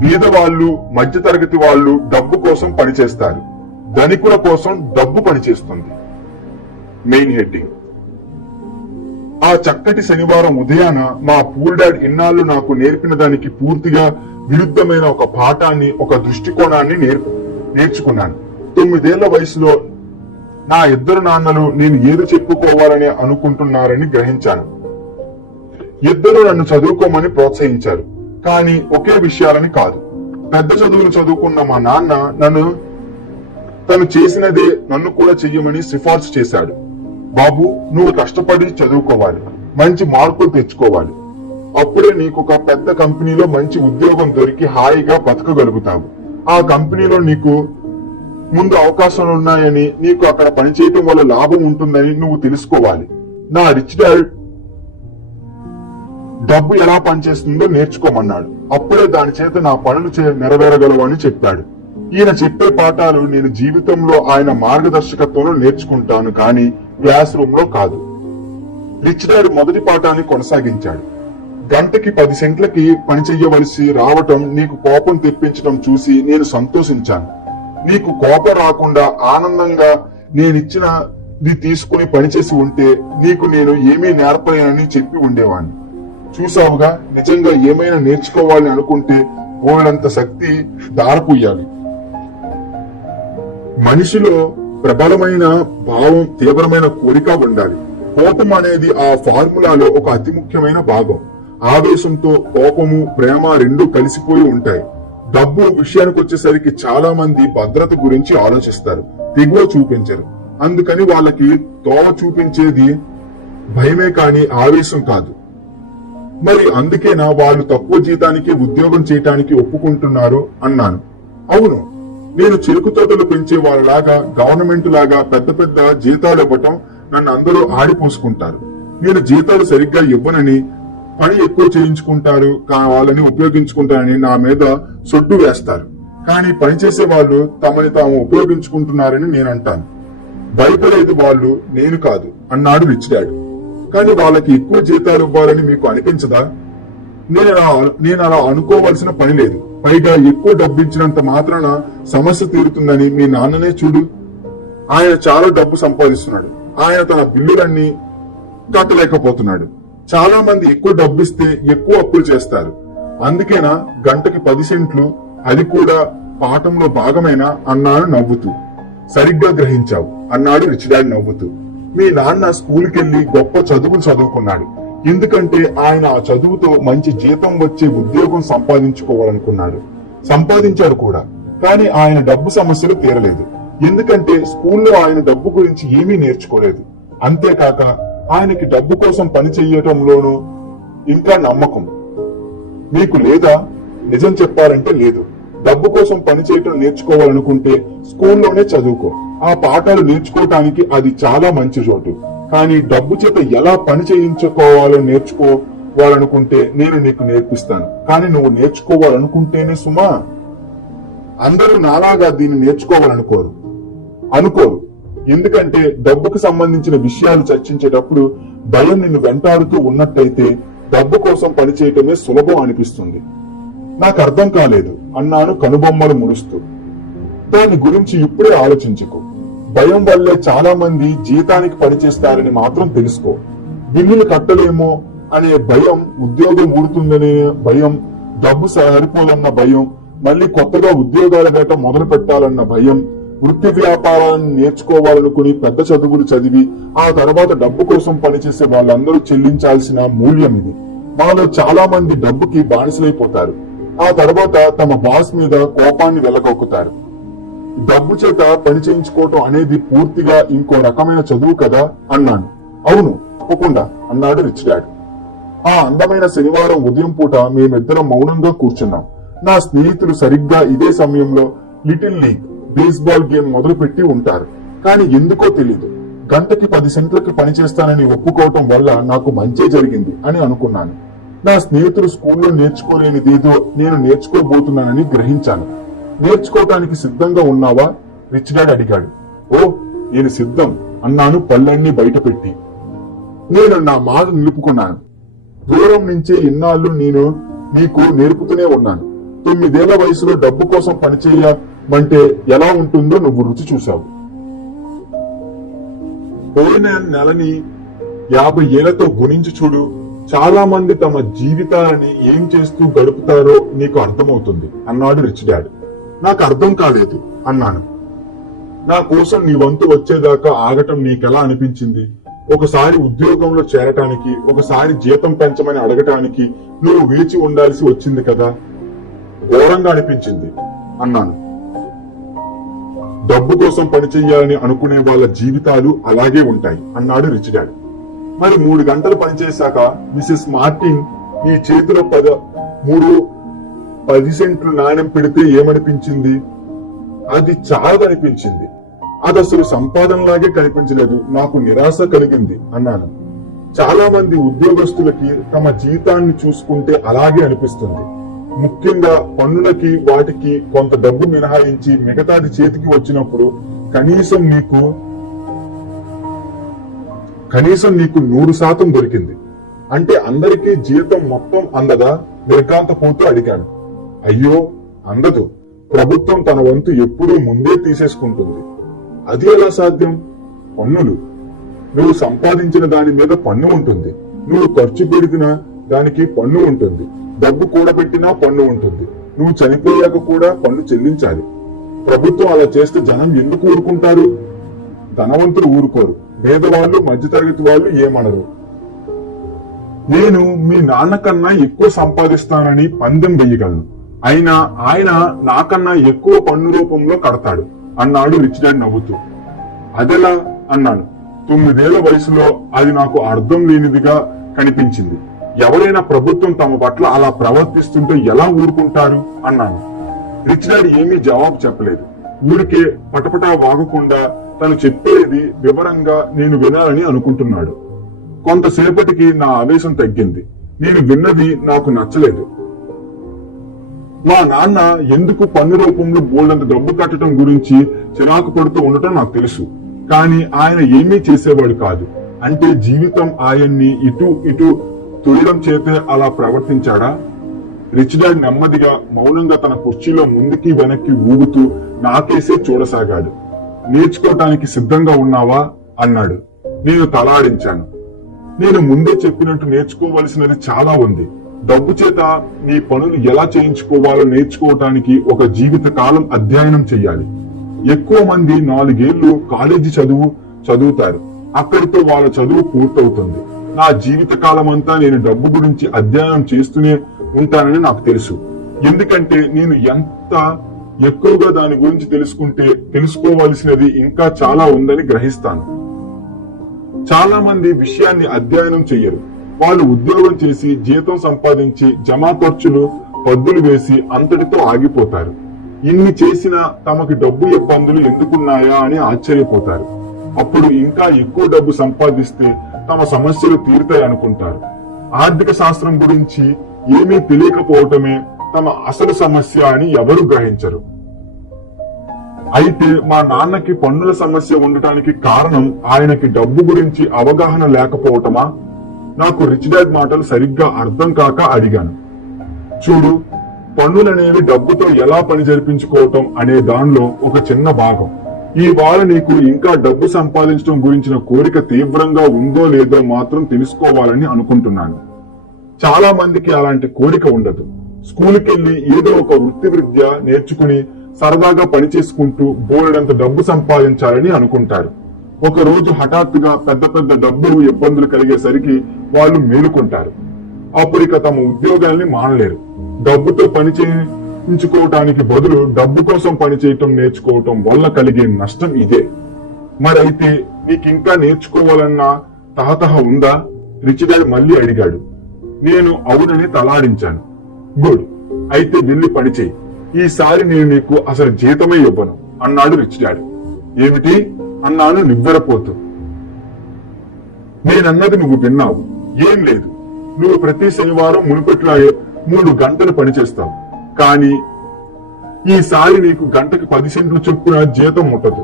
బీదవాళ్ళు, మధ్యతరగతి వాళ్ళు డబ్బు కోసం పనిచేస్తారు. ధనికుల కోసం డబ్బు పనిచేస్తుంది. Main heading. ఆ చక్కటి శనివారం ఉదయాన మా పూల్ డాడ్ ఇన్నాళ్ళు నాకు నేర్పిన దానికి పూర్తిగా విరుద్ధమైన ఒక పాఠాన్ని, ఒక దృష్టికోణాన్ని నేర్చుకున్నాను. 9 ఏళ్ల వయసులో నా ఇద్దరు నాన్నలు నేను ఏదో చెప్పుకోవాలని అనుకుంటున్నారని గ్రహించాను. ఇద్దరు నన్ను చదువుకోమని ప్రోత్సహించారు, కానీ ఒకే విషయాలని కాదు. పెద్ద చదువులు చదువుకున్న మా నాన్న తను చేసినదే నన్ను కూడా చెయ్యమని సిఫార్సు చేశాడు. బాబు, నువ్వు కష్టపడి చదువుకోవాలి, మంచి మార్కులు తెచ్చుకోవాలి. అప్పుడే నీకు ఒక పెద్ద కంపెనీలో మంచి ఉద్యోగం దొరికి హాయిగా బతకగలుగుతావు. ఆ కంపెనీలో నీకు ముందు అవకాశాలు ఉన్నాయని, నీకు అక్కడ పనిచేయటం వల్ల లాభం ఉంటుందని నువ్వు తెలుసుకోవాలి. నా రిచ్ డాడ్ డబ్బు ఎలా పనిచేస్తుందో నేర్చుకోమన్నాడు. అప్పుడే దాని చేత నా పనులు నెరవేరగలవు అని చెప్పాడు. ఈయన చెప్పే పాఠాలు నేను జీవితంలో ఆయన మార్గదర్శకత్వంలో నేర్చుకుంటాను, కానీ క్లాస్ రూమ్ లో కాదు. రిచ్ డాడ్ మొదటి పాఠాన్ని కొనసాగించాడు. గంటకి 10 సెంట్లకి పని చెయ్యవలసి రావటం నీకు కోపం తెప్పించడం చూసి నేను సంతోషించాను. నీకు కోపం రాకుండా ఆనందంగా నేనిచ్చినది తీసుకుని పనిచేసి ఉంటే నీకు నేను ఏమీ నేర్పలేనని చెప్పి ఉండేవాణ్ణి. చూసావుగా, నిజంగా ఏమైనా నేర్చుకోవాలని అనుకుంటే పోయినంత శక్తి దారపుయ్యాలి. మనిషిలో ప్రబలమైన భావం, తీవ్రమైన కోరిక ఉండాలి. కోపం అనేది ఆ ఫార్ములాలో ఒక అతి ముఖ్యమైన భాగం. ఆవేశంతో కోపము, ప్రేమ రెండూ కలిసిపోయి ఉంటాయి. డబ్బు విషయానికి వచ్చేసరికి చాలా మంది భద్రత గురించి ఆలోచిస్తారు, తెగువ చూపించరు. అందుకని వాళ్ళకి తోవ చూపించేది భయమే కాని ఆవేశం కాదు. మరి అందుకేనా వాళ్ళు తక్కువ జీతానికి ఉద్యోగం చేయటానికి ఒప్పుకుంటున్నారు అన్నాను. అవును, నేను చెరుకు తోటలు పెంచే వాళ్ళలాగా, గవర్నమెంట్ లాగా పెద్ద పెద్ద జీతాలు ఇవ్వటం నన్ను అందరూ ఆడిపోసుకుంటారు. నేను జీతాలు సరిగ్గా ఇవ్వనని, పని ఎక్కువ చేయించుకుంటారు, వాళ్ళని ఉపయోగించుకుంటారని నా మీద సొడ్డు వేస్తారు. కానీ పనిచేసే వాళ్ళు తమని తాము ఉపయోగించుకుంటున్నారని నేను అంటాను. భయపడేది వాళ్ళు, నేను కాదు అన్నాడు రిచ్ డాడ్. కానీ వాళ్ళకి ఎక్కువ జీతాలు ఇవ్వాలని మీకు అనిపించదా? నేను అలా అనుకోవాల్సిన పని లేదు. పైగా ఎక్కువ డబ్బిచ్చినంత మాత్రాన సమస్య తీరుతుందని మీ నాన్ననే చూడు. ఆయన చాలా డబ్బు సంపాదిస్తున్నాడు. ఆయన తన బిల్లులన్నీ కట్టలేకపోతున్నాడు. చాలా మంది ఎక్కువ డబ్బిస్తే ఎక్కువ అప్పులు చేస్తారు. అందుకేనా గంటకి 10 సెంట్లు, అది కూడా పాఠంలో భాగమేనా అన్నాను నవ్వుతూ. సరిగ్గా గ్రహించావు అన్నాడు రిచ్ డాడ్ నవ్వుతూ. మీ నాన్న స్కూల్కెళ్లి గొప్ప చదువులు చదువుకున్నాడు. ఎందుకంటే ఆయన ఆ చదువుతో మంచి జీతం వచ్చే ఉద్యోగం సంపాదించుకోవాలనుకున్నాడు. సంపాదించాడు కూడా. కానీ ఆయన డబ్బు సమస్యలు తీరలేదు. ఎందుకంటే స్కూల్లో ఆయన డబ్బు గురించి ఏమీ నేర్చుకోలేదు. అంతేకాక ఆయనకి డబ్బు కోసం పని చెయ్యటంలోనూ ఇంకా నమ్మకం. మీకు లేదా? నిజం చెప్పాలంటే లేదు. డబ్బు కోసం పని చేయటం నేర్చుకోవాలనుకుంటే స్కూల్లోనే చదువుకో. ఆ పాఠాలు నేర్చుకోవటానికి అది చాలా మంచి చోటు. కానీ డబ్బు చేత ఎలా పని చేయించుకోవాలో నేర్చుకోవాలనుకుంటే నేను నీకు నేర్పిస్తాను. కానీ నువ్వు నేర్చుకోవాలనుకుంటేనే సుమా. అందరూ నాలాగా దీన్ని అనుకోరు. ఎందుకంటే డబ్బుకు సంబంధించిన విషయాలు చర్చించేటప్పుడు భయం నిన్ను వెంటాడుతూ ఉన్నట్టయితే డబ్బు కోసం పనిచేయటమే సులభం అనిపిస్తుంది. నాకు అర్థం కాలేదు అన్నాను కనుబొమ్మలు ముడుస్తూ. దాని గురించి ఇప్పుడే ఆలోచించుకో. భయం వల్లే చాలా మంది జీతానికి పనిచేస్తారని మాత్రం తెలుసుకో. బిల్లులు కట్టలేమో అనే భయం, ఉద్యోగం ఊడుతుందనే భయం, డబ్బు సరిపోదన్న భయం, మళ్ళీ కొత్తగా ఉద్యోగాల వేట మొదలు పెట్టాలన్న భయం, వృత్తి వ్యాపారాన్ని నేర్చుకోవాలనుకుని పెద్ద చదువులు చదివి ఆ తర్వాత డబ్బు కోసం పనిచేసే వాళ్ళందరూ చెల్లించాల్సిన మూల్యం ఇది. మనలో చాలా మంది డబ్బుకి బానిసలైపోతారు. ఆ తర్వాత తమ బాస్ మీద కోపాన్ని వెలగొక్కుతారు. డబ్బు చేత పని చేయించుకోవటం అనేది పూర్తిగా ఇంకో రకమైన చదువు కదా అన్నాను. అవును, తప్పకుండా అన్నాడు రిచ్ డాడ్. ఆ అందమైన శనివారం ఉదయం పూట మేమిద్దరం మౌనంగా కూర్చున్నాం. నా స్నేహితులు సరిగ్గా ఇదే సమయంలో లిటిల్ లీగ్ బేస్బాల్ గేమ్ మొదలు పెట్టి ఉంటారు. కానీ ఎందుకో తెలీదు, గంటకి 10 సెంట్లకి పనిచేస్తానని ఒప్పుకోవటం వల్ల నాకు మంచే జరిగింది అని అనుకున్నాను. నా స్నేహితులు స్కూల్లో నేర్చుకోలేనిదేదో నేను నేర్చుకోబోతున్నానని గ్రహించాను. నేర్చుకోవటానికి సిద్ధంగా ఉన్నావా? రిచ్ డాడ్ అడిగాడు. ఓ, నేను సిద్ధం అన్నాను పళ్ళన్నీ బయట పెట్టి. నేను నా మాట నిలుపుకున్నాను. దూరం నుంచే ఇన్నాళ్ళు నేను నీకు నేర్పుతూనే ఉన్నాను. 9 ఏళ్ల వయసులో డబ్బు కోసం పనిచేయమంటే ఎలా ఉంటుందో నువ్వు రుచి చూశావు. పోయిన నెలని 50 ఏళ్లతో గుణించి చూడు. చాలా మంది తమ జీవితాలని ఏం చేస్తూ గడుపుతారో నీకు అర్థమవుతుంది అన్నాడు రిచ్ డాడ్. నాకు అర్థం కాలేదు అన్నాను. నా కోసం నీ వంతు వచ్చేదాకా ఆగటం నీకెలా అనిపించింది? ఒకసారి ఉద్యోగంలో చేరటానికి, ఒకసారి జీతం పెంచమని అడగటానికి నువ్వు వేచి ఉండాల్సి వచ్చింది కదా. ఘోరంగా అనిపించింది అన్నాను. డబ్బు కోసం పనిచేయాలని అనుకునే వాళ్ళ జీవితాలు అలాగే ఉంటాయి అన్నాడు రిచ్ డాడ్. మరి 3 గంటలు పనిచేశాక మిసెస్ మార్టిన్ నీ చేతిలో 10 సెంట్లు నాణ్యం పెడితే ఏమనిపించింది? అది చాలదనిపించింది. అది అసలు సంపాదనలాగే కనిపించలేదు. నాకు నిరాశ కలిగింది అన్నాను. చాలా మంది ఉద్యోగస్తులకి తమ జీతాన్ని చూసుకుంటే అలాగే అనిపిస్తుంది. ముఖ్యంగా పన్నులకి వాటికి కొంత డబ్బు మినహాయించి మిగతాది చేతికి వచ్చినప్పుడు కనీసం నీకు 100% దొరికింది అంటే అందరికీ జీతం మొత్తం అందదా? నిర్ఘాంతపోతూ అడిగాను. అయ్యో అందదు. ప్రభుత్వం తన వంతు ఎప్పుడూ ముందే తీసేసుకుంటుంది. అది ఎలా సాధ్యం? పన్నులు. నువ్వు సంపాదించిన దాని మీద పన్ను ఉంటుంది. నువ్వు ఖర్చు పెడిన దానికి పన్ను ఉంటుంది. డబ్బు కూడబెట్టినా పన్ను ఉంటుంది. నువ్వు చనిపోయాక కూడా పన్ను చెల్లించాలి. ప్రభుత్వం అలా చేస్తే జనం ఎందుకు ఊరుకుంటారు? ధనవంతులు ఊరుకోరు. పేదవాళ్ళు, మధ్యతరగతి వాళ్ళు ఏమనరు. నేను మీ నాన్న కన్నా ఎక్కువ సంపాదిస్తానని పందెం వెయ్యగలను. అయినా ఆయన నాకన్నా ఎక్కువ పన్ను రూపంలో కడతాడు అన్నాడు రిచ్ డాడ్ నవ్వుతూ. అదెలా అన్నాను. 9 ఏళ్ల వయసులో అది నాకు అర్థం లేనిదిగా కనిపించింది. ఎవరైనా ప్రభుత్వం తమ పట్ల అలా ప్రవర్తిస్తుంటే ఎలా ఊరుకుంటారు అన్నాను. రిచ్ డాడ్ ఏమీ జవాబు చెప్పలేదు. ఊరికే పటపటా వాగకుండా తను చెప్పేది వివరంగా నేను వినాలని అనుకుంటున్నాడు. కొంతసేపటికి నా ఆవేశం తగ్గింది. నేను విన్నది నాకు నచ్చలేదు. మా నాన్న ఎందుకు పన్ను రూపంలో బోల్డంత డబ్బు కట్టడం గురించి చిరాకు పడుతూ ఉండటం నాకు తెలుసు. కానీ ఆయన ఏమీ చేసేవాడు కాదు. అంటే జీవితం ఆయన్ని ఇటు తొయ్యడం చేతే అలా ప్రవర్తించాడా? రిచ్ డాడ్ నెమ్మదిగా మౌనంగా తన కుర్చీలో ముందుకి వెనక్కి ఊగుతూ నాకేసే చూడసాగాడు. నేర్చుకోవటానికి సిద్ధంగా ఉన్నావా అన్నాడు. నేను తలాడించాను. నేను ముందే చెప్పినట్టు నేర్చుకోవలసినది చాలా ఉంది. డబ్బు చేత నీ పనులు ఎలా చేయించుకోవాలో నేర్చుకోవటానికి ఒక జీవిత కాలం అధ్యయనం చెయ్యాలి. ఎక్కువ మంది 4 ఏళ్లు కాలేజీ చదువుతారు. అక్కడితో వాళ్ళ చదువు పూర్తవుతుంది. నా జీవిత కాలం అంతా నేను డబ్బు గురించి అధ్యయనం చేస్తూనే ఉంటానని నాకు తెలుసు. ఎందుకంటే నేను ఎంత ఎక్కువగా దాని గురించి తెలుసుకోవలసినది ఇంకా చాలా ఉందని గ్రహిస్తాను. చాలా మంది విషయాన్ని అధ్యయనం చెయ్యరు. వాళ్ళు ఉద్యోగం చేసి జీతం సంపాదించి జమా ఖర్చులు పద్దులు వేసి అంతటితో ఆగిపోతారు. ఇన్ని చేసినా తమకి డబ్బు ఇబ్బందులు ఎందుకున్నాయా అని ఆశ్చర్యపోతారు. అప్పుడు ఇంకా ఎక్కువ డబ్బు సంపాదిస్తే తమ సమస్యలు తీరుతాయి అనుకుంటారు. ఆర్థిక శాస్త్రం గురించి ఏమీ తెలియకపోవటమే తమ అసలు సమస్య అని ఎవరు గ్రహించరు. అయితే మా నాన్నకి పన్నుల సమస్య ఉండటానికి కారణం ఆయనకి డబ్బు గురించి అవగాహన లేకపోవటమా? నాకు రిచ్ డాడ్ మాటలు సరిగ్గా అర్థం కాక అడిగాను. చూడు, పన్నులనేవి డబ్బుతో ఎలా పని జరిపించుకోవటం అనే దానిలో ఒక చిన్న భాగం. ఇవాళ నీకు ఇంకా డబ్బు సంపాదించడం గురించిన కోరిక తీవ్రంగా ఉందో లేదో మాత్రం తెలుసుకోవాలని అనుకుంటున్నాను. చాలా మందికి అలాంటి కోరిక ఉండదు. స్కూలుకెళ్లి ఏదో ఒక వృత్తి విద్య నేర్చుకుని సరదాగా పని చేసుకుంటూ బోలెడంత డబ్బు సంపాదించాలని అనుకుంటారు. ఒక రోజు హఠాత్తుగా పెద్ద డబ్బు ఇబ్బందులు కలిగేసరికి వాళ్ళు మేలుకుంటారు. అప్పుడిక తమ ఉద్యోగాల్ని మానలేరు. డబ్బుతో పని చేయించుకోవటానికి బదులు డబ్బు కోసం పనిచేయటం నేర్చుకోవటం వల్ల కలిగే నష్టం ఇదే. మరైతే నీకింకా నేర్చుకోవాలన్న తహతహ ఉందా? రిచ్ డాడ్ మళ్ళీ అడిగాడు. నేను అవునని తలాడించాను. గుడ్, అయితే వెళ్ళి పని చేయి. ఈసారి నేను నీకు అసలు జీతమే ఇవ్వను అన్నాడు రిచ్ డాడ్. ఏమిటి అన్నాను నివ్వెరపోతూ. నేనన్నది నువ్వు విన్నావు. ఏం లేదు, నువ్వు ప్రతి శనివారం మునుపట్లాగే 3 గంటలు పనిచేస్తావు. కానీ ఈసారి నీకు గంటకి 10 సెంట్లు చొప్పున జీతం ముట్టదు.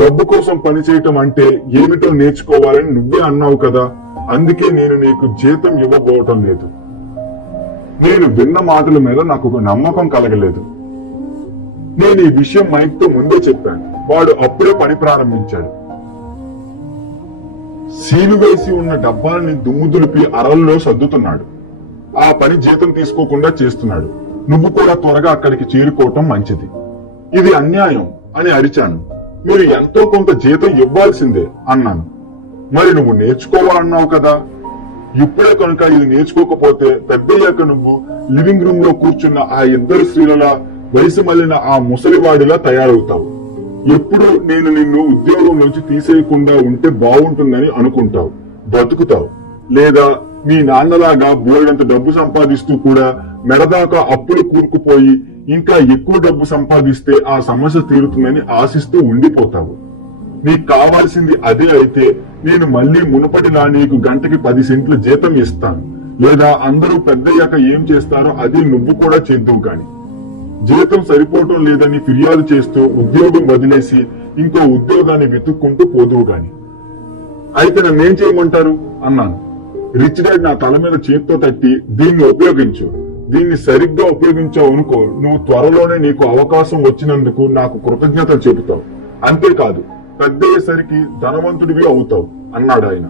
డబ్బు కోసం పనిచేయటం అంటే ఏమిటో నేర్చుకోవాలని నువ్వే అన్నావు కదా. అందుకే నేను నీకు జీతం ఇవ్వబోవటం లేదు. నేను విన్న మాటల మీద నాకు ఒక నమ్మకం కలగలేదు. నేను ఈ విషయం మైక్ తో ముందే చెప్పాను. వాడు అప్పుడే పని ప్రారంభించాడు. సీలు వేసి ఉన్న డబ్బాలని దుమ్ము దులిపి అరల్లో సర్దుతున్నాడు. ఆ పని జీతం తీసుకోకుండా చేస్తున్నాడు. నువ్వు కూడా త్వరగా అక్కడికి చేరుకోవటం మంచిది. ఇది అన్యాయం అని అరిచాను. మీరు ఎంతో కొంత జీతం ఇవ్వాల్సిందే అన్నాను. మరి నువ్వు నేర్చుకోవాలన్నావు కదా. ఇప్పుడే కనుక ఇది నేర్చుకోకపోతే పెద్దయ్యాక నువ్వు లివింగ్ రూమ్ లో కూర్చున్న ఆ ఇద్దరు స్త్రీల వయసు మళ్ళిన ఆ ముసలివాడిలా తయారవుతావు. ఎప్పుడు నేను నిన్ను ఉద్యోగం నుంచి తీసేయకుండా ఉంటే బాగుంటుందని అనుకుంటావు, బతుకుతావు. లేదా మీ నాన్నలాగా బోలెడంత డబ్బు సంపాదిస్తూ కూడా మెడదాకా అప్పులు కూరుకుపోయి ఇంకా ఎక్కువ డబ్బు సంపాదిస్తే ఆ సమస్య తీరుతుందని ఆశిస్తూ ఉండిపోతావు. నీకు కావాల్సింది అదే అయితే నేను మళ్ళీ మునుపటిలా నీకు గంటకి 10 సెంట్లు జీతం ఇస్తాను. లేదా అందరూ పెద్దయ్యాక ఏం చేస్తారో అదే నువ్వు కూడా చేద్దువు గాని. జీతం సరిపోవటం లేదని ఫిర్యాదు చేస్తూ ఉద్యోగం వదిలేసి ఇంకో ఉద్యోగాన్ని వెతుక్కుంటూ పోదువు గాని. అయితే నన్నేం చేయమంటారు అన్నాను. రిచ్ డాడ్ నా తల మీద చేత్తో తట్టి, దీన్ని ఉపయోగించు. దీన్ని సరిగ్గా ఉపయోగించావు అనుకో, నువ్వు త్వరలోనే నీకు అవకాశం వచ్చినందుకు నాకు కృతజ్ఞతలు చెబుతావు. అంతేకాదు పెద్దయ్యేసరికి ధనవంతుడివి అవుతావు అన్నాడు ఆయన.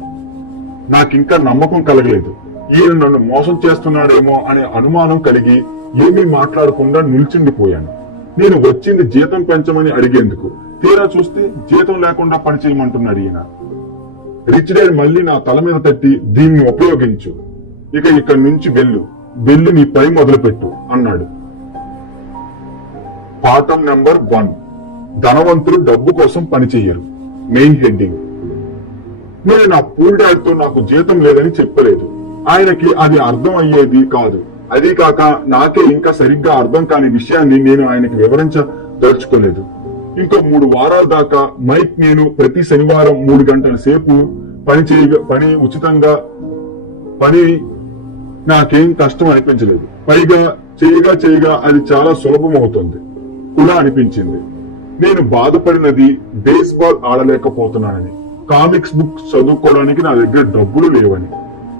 నాకింకా నమ్మకం కలగలేదు. ఈయన నన్ను మోసం చేస్తున్నాడేమో అనే అనుమానం కలిగి ఏమీ మాట్లాడకుండా నిల్చుండిపోయాను. నేను వచ్చింది జీతం పెంచమని అడిగేందుకు. తీరా చూస్తే జీతం లేకుండా పనిచేయమంటున్నాడు ఈయన. రిచ్ డాడ్ మళ్ళీ నా తల మీద తట్టి, దీన్ని ఉపయోగించు. ఇక ఇక్కడి నుంచి వెళ్ళు నీ పని మొదలుపెట్టు అన్నాడు. పాఠం నెంబర్ 1. ధనవంతులు డబ్బు కోసం పనిచేయరు. Main heading. నేను నా పూల్ డాడ్ తో నాకు జీతం లేదని చెప్పలేదు. ఆయనకి అది అర్థం అయ్యేది కాదు. అదీ కాక నాకే ఇంకా సరిగ్గా అర్థం కాని విషయాన్ని నేను ఆయనకి వివరించదలుచుకోలేదు. ఇంకో 3 వారాల దాకా మైక్ నేను ప్రతి శనివారం 3 గంటల సేపు పని ఉచితంగా పని నాకేం కష్టం అనిపించలేదు. పైగా చేయగా అది చాలా సులభం అవుతుంది కూడా అనిపించింది. నేను బాధపడినది బేస్బాల్ ఆడలేకపోతున్నానని, కామిక్స్ బుక్ చదువుకోవడానికి నా దగ్గర డబ్బులు లేవని.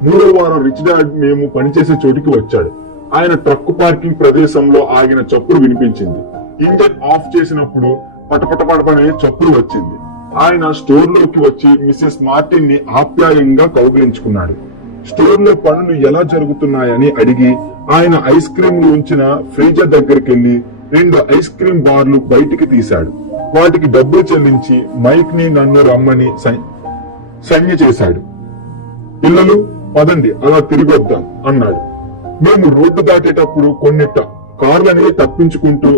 3వ వారం రిచ్ డాడ్ మేము పనిచేసే చోటికి వచ్చాడు. ఆయన ట్రక్ పార్కింగ్ ప్రదేశంలో ఆగిన చప్పుడు వినిపించింది. ఇంజన్ ఆఫ్ చేసినప్పుడు పటపటపడపనే చప్పుడు వచ్చింది. ఆయన స్టోర్ లోకి వచ్చి మిస్సెస్ మార్టిన్ ని ఆప్యాయంగా కౌగిలించుకున్నాడు. స్టోర్ లో పనులు ఎలా జరుగుతున్నాయని అడిగి ఆయన ఐస్ క్రీంలు ఉంచిన ఫ్రీజర్ దగ్గరికి వెళ్లి 2 ఐస్ క్రీం బార్లు బయటికి తీశాడు. వాటికి డబ్బులు చెల్లించి మైక్ ని నన్ను రమ్మని సంజ్ఞ చేశాడు. పిల్లలు పదండి, అలా తిరిగి వద్దాం అన్నాడు. మేము రోడ్డు దాటేటప్పుడు కొన్ని కార్లని తప్పించుకుంటూ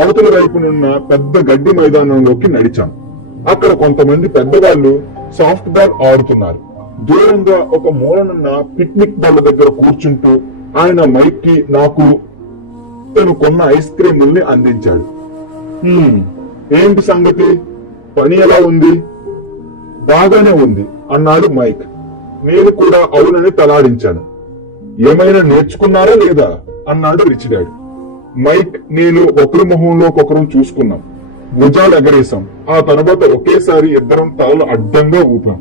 అవతల వైపునున్న పెద్ద గడ్డి మైదానంలోకి నడిచాం. అక్కడ కొంతమంది పెద్దవాళ్లు సాఫ్ట్ బాల్ ఆడుతున్నారు. దూరంగా ఒక మూలనున్న పిక్నిక్ బల్ల దగ్గర కూర్చుంటూ ఆయన మైక్ కి నాకు తను కొన్న ఐస్ క్రీముల్ని అందించాడు. ఏంటి సంగతి, పని ఎలా ఉంది? బాగానే ఉంది అన్నాడు మైక్. నేను కూడా అవునని తలాడించాను. ఏమైనా నేర్చుకున్నారా లేదా అన్నాడు రిచ్ డాడ్. మైక్ నేను ఒకరి మొహంలోకొకరం చూసుకున్నాం. భుజాలు ఎగరేశాం. ఆ తర్వాత ఒకేసారి ఇద్దరం తలలు అడ్డంగా ఊపాం.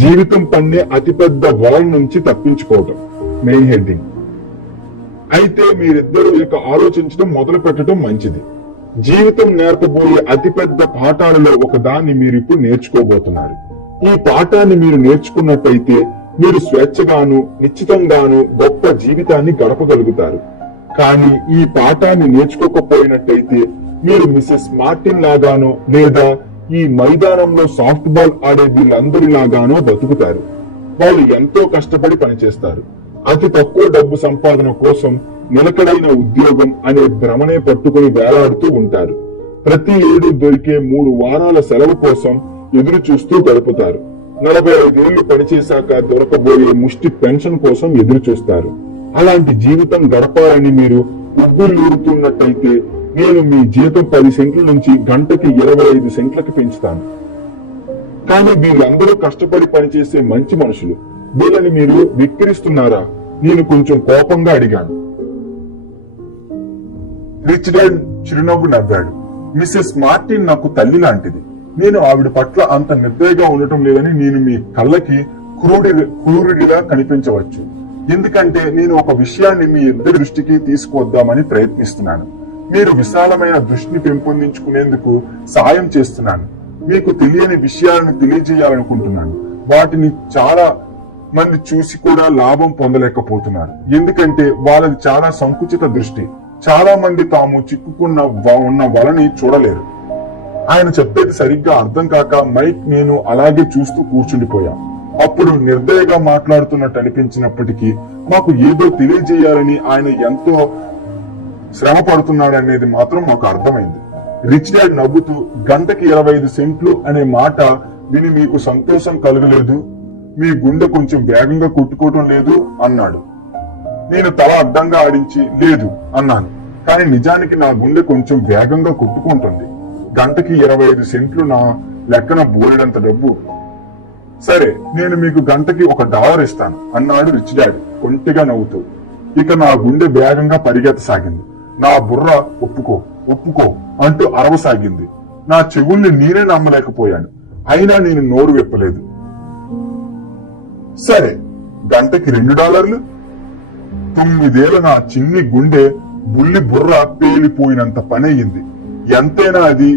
జీవితం పన్నే అతిపెద్ద వల నుంచి తప్పించుకోవటం. Main heading. అయితే మీరిద్దరూ ఇక ఆలోచించడం మొదలు పెట్టడం మంచిది. జీవితం నేర్పబోయే అతిపెద్ద పాఠాలలో ఒకదాన్ని మీరిప్పుడు నేర్చుకోబోతున్నారు. ఈ పాఠాన్ని మీరు నేర్చుకున్నట్టయితే మీరు స్వేచ్ఛగాను నిశ్చితంగాను గొప్ప జీవితాన్ని గడపగలుగుతారు. కానీ ఈ పాఠాన్ని నేర్చుకోకపోయినట్టయితే మీరు మిసెస్ మార్టిన్ లాగానో లేదా ఈ మైదానంలో సాఫ్ట్ బాల్ ఆడే వీళ్ళందరిలాగానో బతుకుతారు. వాళ్ళు ఎంతో కష్టపడి పనిచేస్తారు. అతి తక్కువ డబ్బు సంపాదన కోసం నిలకడైన ఉద్యోగం అనే భ్రమనే పట్టుకుని వేలాడుతూ ఉంటారు. ప్రతి ఏడు దొరికే 3 వారాల సెలవు కోసం ఎదురు చూస్తూ గడుపుతారు. 45 ఏళ్లు పనిచేశాక దొరకబోయే ముష్టి పెన్షన్ కోసం ఎదురు చూస్తారు. అలాంటి జీవితం గడపాలని మీరు ఉబ్బులూరుతున్నట్టయితే నేను మీ జీతం 10 సెంట్ల నుంచి గంటకి 25 సెంట్లకు పెంచుతాను. కానీ వీళ్ళందరూ కష్టపడి పనిచేసే మంచి మనుషులు. వీళ్ళని మీరు విక్రిస్తున్నారా? నేను కొంచెం కోపంగా అడిగాను. రిచ్ డాడ్ చిరునవ్వు నవ్వాడు. మిస్సెస్ మార్టిన్ నాకు తల్లి లాంటిది. నేను ఆవిడ పట్ల అంత నిర్దయగా ఉండటం లేదని నేను మీ కళ్ళకి క్రూరుడిగా కనిపించవచ్చు. ఎందుకంటే నేను ఒక విషయాన్ని మీ ఇద్దరి దృష్టికి తీసుకువద్దామని ప్రయత్నిస్తున్నాను. మీరు విశాలమైన దృష్టిని పెంపొందించుకునేందుకు సాయం చేస్తున్నాను. మీకు తెలియని విషయాలను తెలియజేయాలనుకుంటున్నాను. వాటిని చాలా మంది చూసి కూడా లాభం పొందలేకపోతున్నారు. ఎందుకంటే వాళ్ళది చాలా సంకుచిత దృష్టి. చాలా మంది తాము ఉన్న వలని చూడలేరు. ఆయన చెప్పేది సరిగ్గా అర్థం కాక మైక్ నేను అలాగే చూస్తూ కూర్చుండిపోయాం. అప్పుడు నిర్దయగా మాట్లాడుతున్నట్టు అనిపించినప్పటికీ మాకు ఏదో తెలియజేయాలని ఆయన ఎంతో శ్రమ పడుతున్నాడనేది మాత్రం మాకు అర్థమైంది. రిచ్ డాడ్ నవ్వుతూ, గంటకి 25 సెంట్లు అనే మాట విని మీకు సంతోషం కలగలేదు? మీ గుండె కొంచెం వేగంగా కొట్టుకోవటం లేదు అన్నాడు. నేను తల అడ్డంగా ఆడించి లేదు అన్నాను. కానీ నిజానికి నా గుండె కొంచెం వేగంగా కొట్టుకుంటుంది. గంటకి 25 సెంట్లు నా లెక్కన బోలెడంత డబ్బు. సరే, నేను మీకు గంటకి $1 ఇస్తాను అన్నాడు రిచ్ డాడ్ కొంటిగా నవ్వుతూ. ఇక నా గుండె వేగంగా పరిగెత్తసాగింది. నా బుర్ర ఒప్పుకో ఒప్పుకో అంటూ అరవసాగింది. నా చెవుల్ని నేనే నమ్మలేకపోయాను. అయినా నేను నోరు విప్పలేదు. సరే, గంటకి $2? 9 ఏళ్ల నా చిన్ని గుండె బుల్లి బుర్ర పేలిపోయినంత పనయ్యింది. ఎంతైనా అది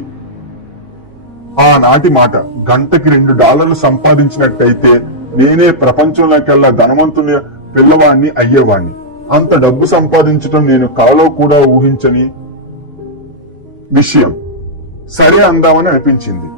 ఆనాటి మాట. గంటకి $2 సంపాదించినట్టయితే నేనే ప్రపంచంలోకెల్లా ధనవంతుని పిల్లవాణ్ణి అయ్యేవాణ్ణి. అంత డబ్బు సంపాదించడం నేను కలలో కూడా ఊహించని విషయం. సరే అందామని అనిపించింది.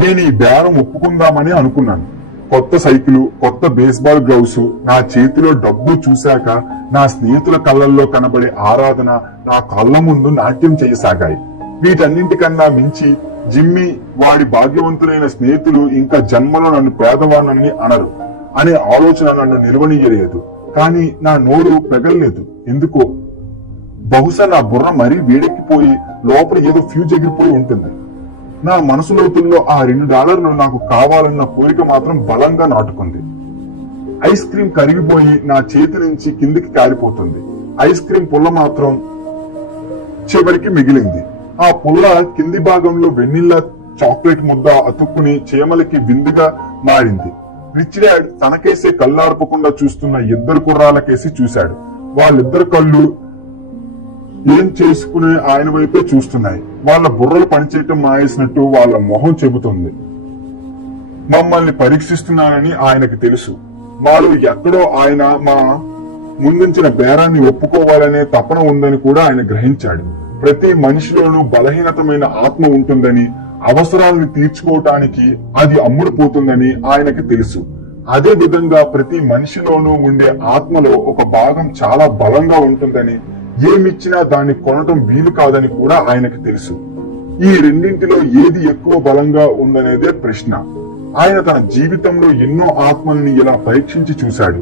నేను ఈ బేరం ఒప్పుకుందామని అనుకున్నాను. కొత్త సైకిలు, కొత్త బేస్బాల్ గ్లౌస్, నా చేతిలో డబ్బు చూశాక నా స్నేహితుల కళ్ళల్లో కనబడే ఆరాధన నా కళ్ళ ముందు నాట్యం చేయసాగాయి. వీటన్నింటికన్నా మించి జిమ్మీ, వాడి భాగ్యవంతులైన స్నేహితులు ఇంకా జన్మలో నన్ను పేదవాణ్ణని అనరు అనే ఆలోచన నన్ను నిలవనీయలేదు. కానీ నా నోరు పెగల్లేదు. ఎందుకో బహుశా నా బుర్ర మరీ వేడెక్కిపోయి లోపల ఏదో ఫ్యూజ్ ఎగిరిపోయి ఉంటుంది. నా మనసు లోతుల్లో ఆ $2 నాకు కావాలన్న కోరిక మాత్రం బలంగా నాటుకుంది. ఐస్ క్రీం కరిగిపోయి నా చేతి నుంచి కిందికి కారిపోతుంది. ఐస్ క్రీం పుల్ల మాత్రం చివరికి మిగిలింది. ఆ పుల్ల కింది భాగంలో వెనిల్లా చాక్లెట్ ముద్ద అతుక్కుని చీమలకి విందుగా మారింది. రిచ్ డాడ్ తనకేసే కళ్ళార్పకుండా చూస్తున్న 2 కుర్రాలకేసి చూశాడు. వాళ్ళిద్దరు కళ్ళు ఏం చేసుకునే ఆయన వైపే చూస్తున్నాయి. వాళ్ళ బుర్రలు పనిచేయటం మానేసినట్టు వాళ్ళ మొహం చెబుతుంది. మమ్మల్ని పరీక్షిస్తున్నానని ఆయనకు తెలుసు. మాలో ఎక్కడో ఆయన మా ముందుంచిన బేరాన్ని ఒప్పుకోవాలనే తపన ఉందని కూడా ఆయన గ్రహించాడు. ప్రతి మనిషిలోనూ బలహీనతమైన ఆత్మ ఉంటుందని, అవసరాలను తీర్చుకోవటానికి అది అమ్ముడుపోతుందని ఆయనకి తెలుసు. అదే విధంగా ప్రతి మనిషిలోనూ ఉండే ఆత్మలో ఒక భాగం చాలా బలంగా ఉంటుందని, ఏమిచ్చినా దాన్ని కొనటం వీలు కాదని కూడా ఆయనకు తెలుసు. ఈ రెండింటిలో ఏది ఎక్కువ బలంగా ఉందనేదే ప్రశ్న. ఆయన తన జీవితంలో ఎన్నో ఆత్మల్ని ఇలా పరీక్షించి చూశాడు.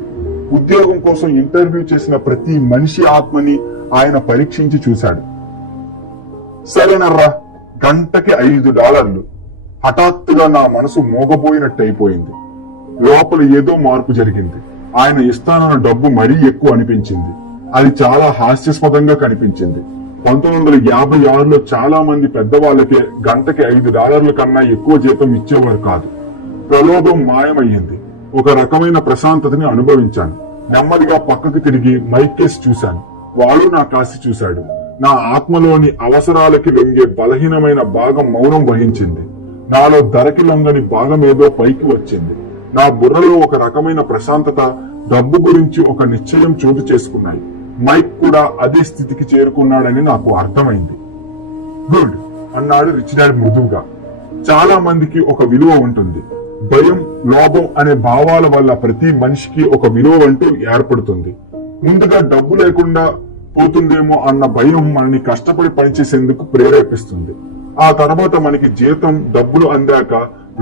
ఉద్యోగం కోసం ఇంటర్వ్యూ చేసిన ప్రతి మనిషి ఆత్మని ఆయన పరీక్షించి చూశాడు. సరేనర్రా, గంటకి $5. హఠాత్తుగా నా మనసు మోగబోయినట్టు అయిపోయింది. లోపల ఏదో మార్పు జరిగింది. ఆయన ఇస్తానన్న డబ్బు మరీ ఎక్కువ అనిపించింది. అది చాలా హాస్యాస్పదంగా కనిపించింది. 1956లో చాలా మంది పెద్దవాళ్ళకే గంటకి $5 కన్నా ఎక్కువ జీతం ఇచ్చేవారు కాదు. ప్రలోభం మాయమయ్యింది. ఒక రకమైన ప్రశాంతతని అనుభవించాను. నెమ్మదిగా పక్కకు తిరిగి మైక్ కేసి చూశాను. వాడు నా కాసి చూశాడు. నా ఆత్మలోని అవసరాలకి లొంగే బలహీనమైన భాగం మౌనం వహించింది. నాలో ధరకి లొంగని భాగం ఏదో పైకి వచ్చింది. నా బుర్రలో ఒక రకమైన ప్రశాంతత, డబ్బు గురించి ఒక నిశ్చయం చోటు చేసుకున్నాయి. మైక్ కూడా అదే స్థితికి చేరుకున్నాడని నాకు అర్థమైంది. గుడ్ అన్నాడు రిచ్ డాడ్ మృదువుగా. చాలా మందికి ఒక విలువ ఉంటుంది. భయం, లోభం అనే భావాల వల్ల ప్రతి మనిషికి ఒక విలువ అంటూ ఏర్పడుతుంది. ముందుగా డబ్బు లేకుండా పోతుందేమో అన్న భయం మనని కష్టపడి పనిచేసేందుకు ప్రేరేపిస్తుంది. ఆ తర్వాత మనకి జీతం, డబ్బులు అందాక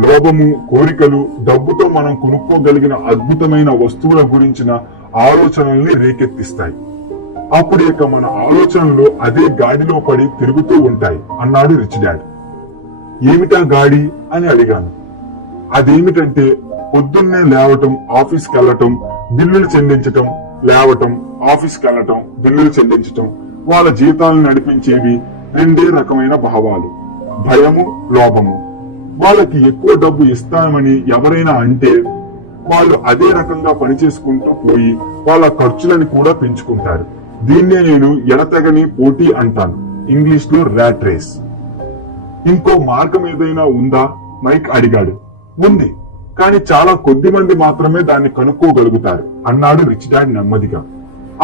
లోభము, కోరికలు, డబ్బుతో మనం కొనుక్కోగలిగిన అద్భుతమైన వస్తువుల గురించిన ఆలోచనల్ని రేకెత్తిస్తాయి. అప్పుడు ఇక మన ఆలోచనలు అదే గాడిలో పడి తిరుగుతూ ఉంటాయి అన్నాడు రిచ్ డాడ్. ఏమిటా గాడి అని అడిగాను. అదేమిటంటే పొద్దున్నే లేవటం, ఆఫీస్కి వెళ్లటం, బిల్లులు చెల్లించటం, లేవటం, ఆఫీస్కి వెళ్లటం, బిల్లులు చెల్లించటం, వాళ్ళ జీతాలను నడిపించేవి రెండే రకమైన భావాలు, భయము, లోభము. వాళ్ళకి ఎక్కువ డబ్బు ఇస్తామని ఎవరైనా అంటే వాళ్ళు అదే రకంగా పనిచేసుకుంటూ పోయి వాళ్ళ ఖర్చులను కూడా పెంచుకుంటారు. దీన్నే నేను ఎడతెగని పోటీ అంటాను, ఇంగ్లీష్ లో ర్యాట్ రేస్. ఇంకో మార్గం ఏదైనా ఉందా? మైక్ అడిగాడు. ఉంది, కానీ చాలా కొద్ది మంది మాత్రమే దాన్ని కనుక్కోగలుగుతారు అన్నాడు రిచ్ డాడ్ నెమ్మదిగా.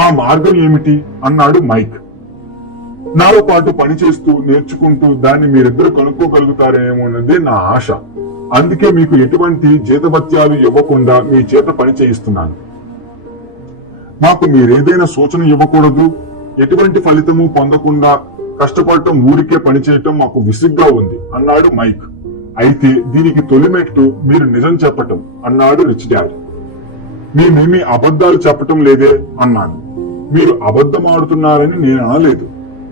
ఆ మార్గం ఏమిటి అన్నాడు మైక్. నాతో పాటు పనిచేస్తూ నేర్చుకుంటూ దాన్ని మీరిద్దరు కనుక్కోగలుగుతారేమోన్నదే నా ఆశ. అందుకే మీకు ఎటువంటి జీతభత్యాలు ఇవ్వకుండా మీ చేత పని చేయిస్తున్నాను. మాకు మీరేదైనా సూచన ఇవ్వకూడదు. ఎటువంటి ఫలితము పొందకుండా కష్టపడటం, ఊరికే పనిచేయటం మాకు విసుగ్గా ఉంది అన్నాడు మైక్. అయితే దీనికి తొలిమెట్టు మీరు నిజం చెప్పటం అన్నాడు రిచ్ డాడ్. మేమేమీ అబద్ధాలు చెప్పటం లేదే అన్నాను. మీరు అబద్ధం ఆడుతున్నారని నేను అనలేదు,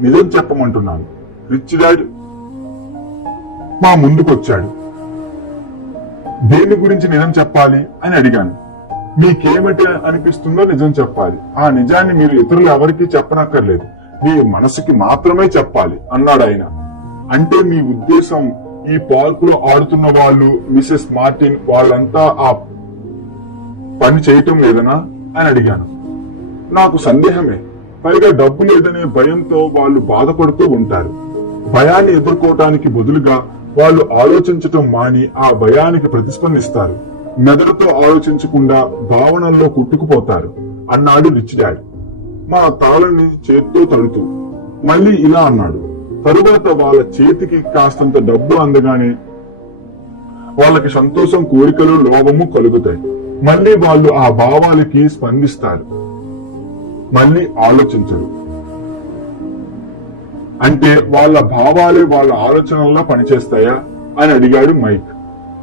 నిజం చెప్పమంటున్నాను. రిచ్ డాడ్ మా ముందుకొచ్చాడు. దేని గురించి నిజం చెప్పాలి అని అడిగాను. మీకేమిటి అనిపిస్తుందో నిజం చెప్పాలి. ఆ నిజాన్ని మీరు ఇతరులు ఎవరికీ చెప్పనక్కర్లేదు, మీ మనసుకి మాత్రమే చెప్పాలి అన్నాడు ఆయన. అంటే మీ ఉద్దేశం ఈ పార్క్ లో ఆడుతున్న వాళ్ళు, మిసెస్ మార్టిన్ వాళ్ళంతా ఆ పని చేయటం లేదనా అని అడిగాను. నాకు సందేహమే. పైగా డబ్బు లేదనే భయంతో వాళ్ళు బాధపడుతూ ఉంటారు. భయాన్ని ఎదుర్కోవటానికి బదులుగా వాళ్ళు ఆలోచించటం మాని ఆ భయానికి ప్రతిస్పందిస్తారు. మెదడుతో ఆలోచించకుండా భావనల్లో కుట్టుకుపోతారు అన్నాడు రిచ్ డాడ్ మా తాళని చేత్తో తడుతూ. మళ్ళీ ఇలా అన్నాడు. తరువాత వాళ్ళ చేతికి కాస్తంత డబ్బు అందగానే వాళ్ళకి సంతోషం, కోరికలు, లోభము కలుగుతాయి. మళ్ళీ వాళ్ళు ఆ భావాలకి స్పందిస్తారు, మళ్ళీ ఆలోచించరు. అంటే వాళ్ళ భావాలే వాళ్ళ ఆలోచనల్లో పనిచేస్తాయా అని అడిగాడు మైక్.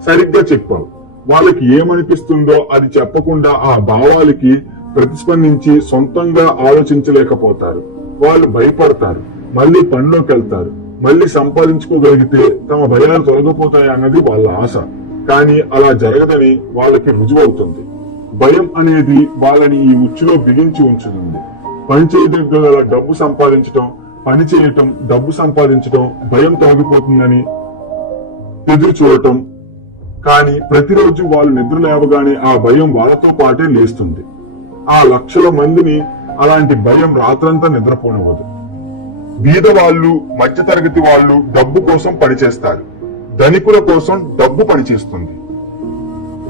సరిగ్గా చెప్పావు. వాళ్ళకి ఏమనిపిస్తుందో అది చెప్పకుండా ఆ భావాలకి ప్రతిస్పందించి సొంతంగా ఆలోచించలేకపోతారు. వాళ్ళు భయపడతారు, మళ్ళీ పనిలోకి వెళ్తారు. మళ్ళీ సంపాదించుకోగలిగితే తమ భయాలు తొలగిపోతాయి అన్నది వాళ్ళ ఆశ. కానీ అలా జరగదని వాళ్ళకి రుజువవుతుంది. భయం అనేది వాళ్ళని ఈ ఉచ్చులో బిగించి ఉంచుతుంది. పని చేయదగ్గ డబ్బు సంపాదించటం, పని చేయటం, డబ్బు సంపాదించటం, భయం తొలగిపోతుందని ఎదురు చూడటం. కానీ ప్రతిరోజు వాళ్ళు నిద్ర లేవగానే ఆ భయం వాళ్ళతో పాటే లేస్తుంది. ఆ లక్షల మందిని అలాంటి భయం రాత్రంతా నిద్రపోనివ్వదు. బీద వాళ్ళు, మధ్యతరగతి వాళ్ళు డబ్బు కోసం పనిచేస్తారు. ధనికుల కోసం డబ్బు పనిచేస్తుంది.